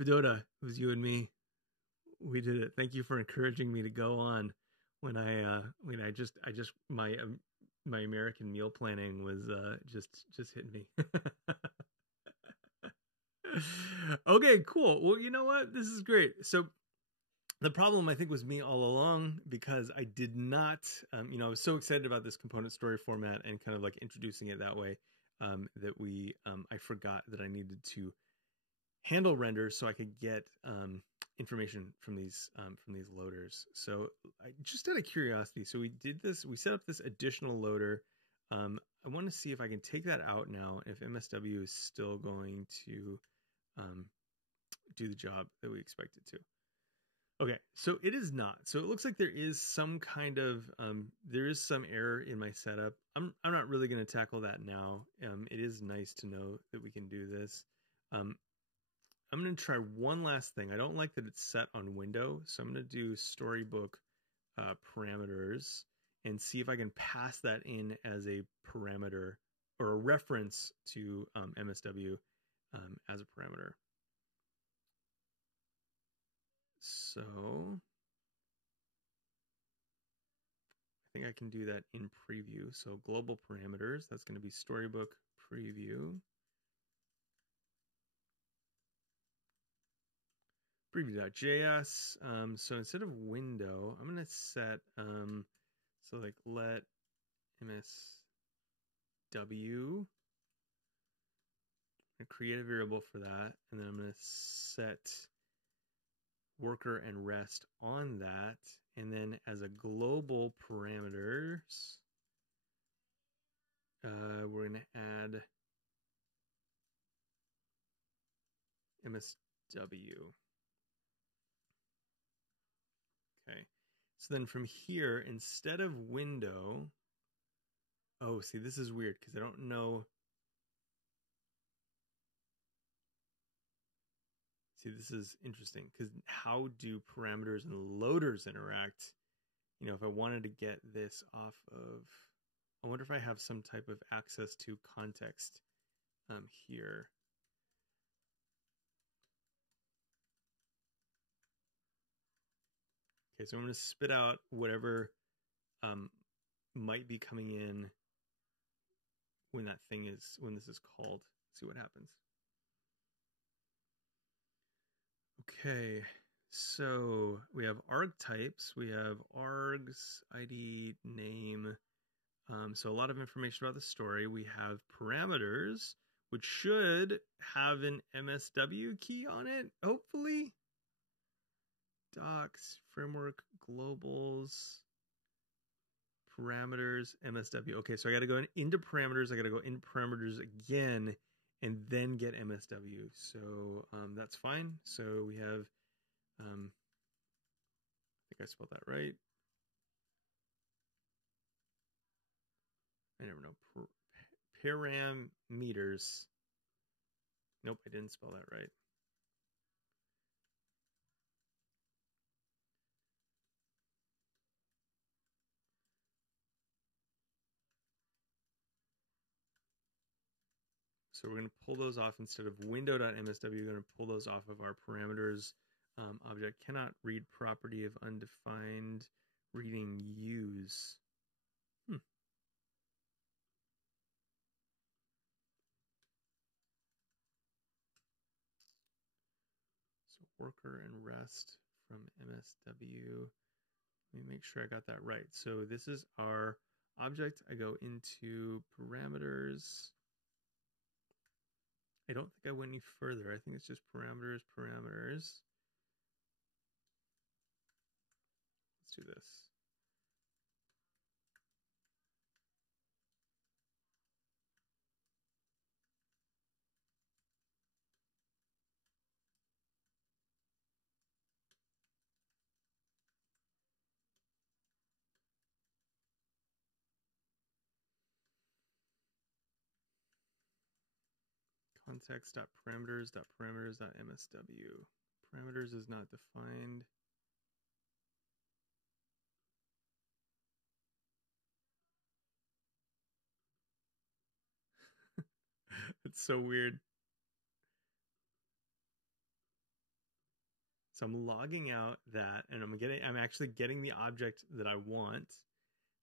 Pedota, it was you and me. We did it. Thank you for encouraging me to go on when I just my American meal planning was just hitting me. Okay, cool. Well, you know what? This is great. So the problem, I think, was me all along, because I did not, I was so excited about this component story format and kind of like introducing it that way, that I forgot that I needed to handle renders so I could get information from these loaders. So I just out of curiosity, so we did this, we set up this additional loader. I want to see if I can take that out now, if MSW is still going to do the job that we expect it to. Okay, so it is not. So it looks like there is some kind of, there is some error in my setup. I'm not really going to tackle that now. It is nice to know that we can do this. I'm going to try one last thing. I don't like that it's set on window, so I'm going to do Storybook Parameters and see if I can pass that in as a parameter or a reference to MSW as a parameter. So I think I can do that in preview. So global parameters, that's going to be Storybook preview. Preview.js. So instead of window, I'm going to set, so like let MSW, and create a variable for that. And then I'm going to set worker and rest on that. And then as a global parameters, we're going to add MSW. Okay. So then from here, instead of window, oh, see, this is weird because I don't know. See, this is interesting because how do parameters and loaders interact? You know, if I wanted to get this off of, I wonder if I have some type of access to context here. Okay, so I'm going to spit out whatever might be coming in when that thing is, when this is called. See what happens. Okay, so we have arg types. We have args, ID, name. So a lot of information about the story. We have parameters, which should have an MSW key on it, hopefully. Docs, framework, globals, parameters, MSW. Okay, so I got to go into parameters. I got to go into parameters again and then get MSW. So that's fine. So we have, I think I spelled that right. I never know. Parameters. Nope, I didn't spell that right. So we're going to pull those off instead of window.msw. We're going to pull those off of our parameters. Object cannot read property of undefined reading use. So worker and rest from MSW. Let me make sure I got that right. So this is our object. I go into parameters. I don't think I went any further. I think it's just parameters. Let's do this. Context.parameters.msw. Parameters is not defined. It's so weird. So I'm logging out that, and I'm actually getting the object that I want,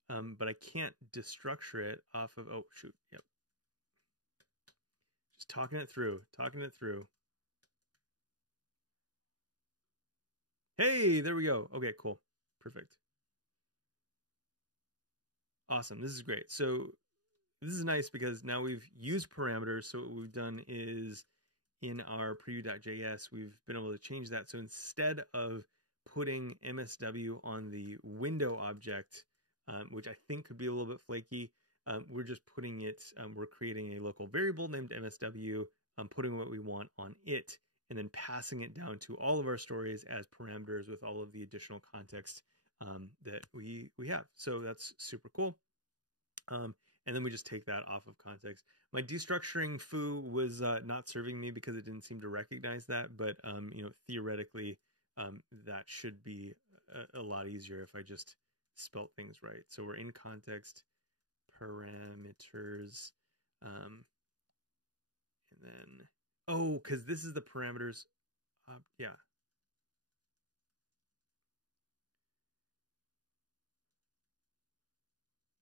but I can't destructure it off of, oh shoot, yep. Just talking it through. Hey, there we go. Okay, cool. Perfect. Awesome. This is great. So this is nice because now we've used parameters. So what we've done is in our preview.js, we've been able to change that. So instead of putting MSW on the window object, which I think could be a little bit flaky, we're just putting it, we're creating a local variable named MSW, putting what we want on it, and then passing it down to all of our stories as parameters with all of the additional context that we have. So that's super cool. And then we just take that off of context. My destructuring foo was not serving me because it didn't seem to recognize that, but theoretically, that should be a lot easier if I just spelt things right. So we're in context, parameters, and then, oh, because this is the parameters. Yeah.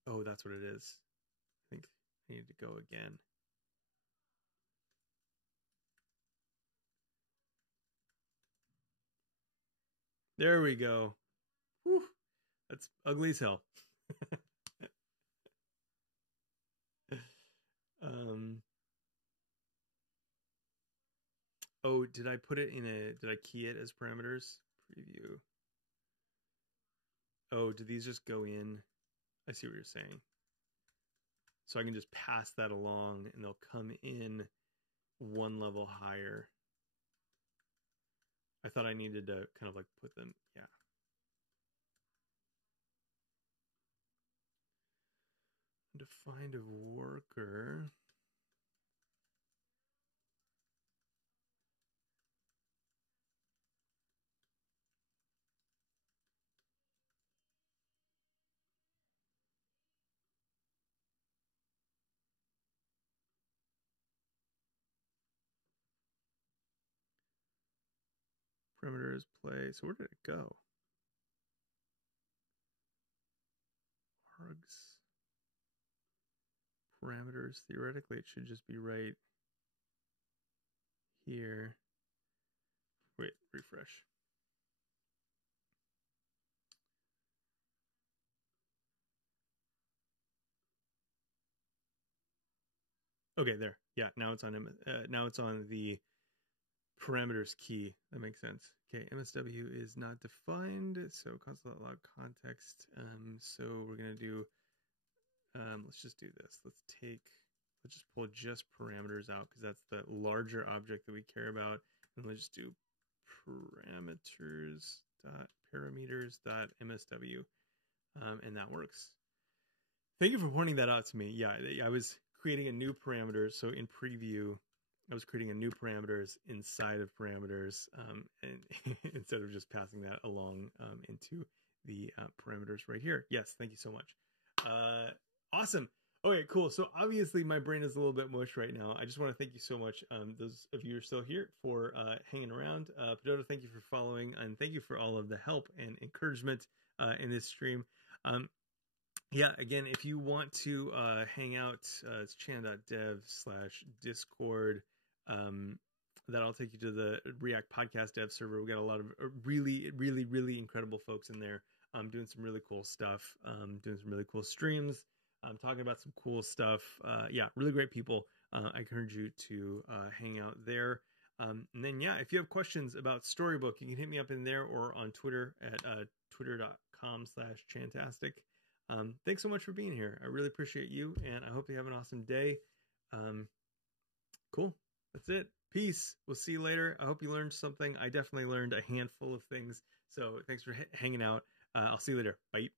Oh, that's what it is. I think I need to go again. There we go. Whew. That's ugly as hell. Oh, did I put it in did I key it as parameters? Preview. Oh, do these just go in? I see what you're saying. So I can just pass that along and they'll come in one level higher. I thought I needed to kind of like put them, yeah. Defined of worker. Parameters play. So where did it go? Args. Parameters. Theoretically, it should just be right here. Wait, refresh. Okay, there. Yeah, now it's on the parameters key. That makes sense. Okay, MSW is not defined, so console.log context. So we're gonna do. Let's just do this. Let's just pull just parameters out because that's the larger object that we care about, and let's just do parameters.msw, and that works. Thank you for pointing that out to me. Yeah, I was creating a new parameter. So in preview, I was creating a new parameters inside of parameters, and instead of just passing that along into the parameters right here. Yes, thank you so much. Awesome. Okay, cool. So obviously my brain is a little bit mush right now. I just want to thank you so much, those of you who are still here, for hanging around. Pedota, thank you for following, and thank you for all of the help and encouragement in this stream. Yeah, again, if you want to hang out, it's chan.dev/discord. That'll take you to the React Podcast Dev server. We got a lot of really, really, really incredible folks in there doing some really cool stuff, doing some really cool streams, talking about some cool stuff. Yeah, really great people. I encourage you to hang out there. And then, yeah, if you have questions about Storybook, you can hit me up in there or on Twitter at twitter.com/chantastic. Thanks so much for being here. I really appreciate you, and I hope you have an awesome day. Cool. That's it. Peace. We'll see you later. I hope you learned something. I definitely learned a handful of things. So thanks for hanging out. I'll see you later. Bye.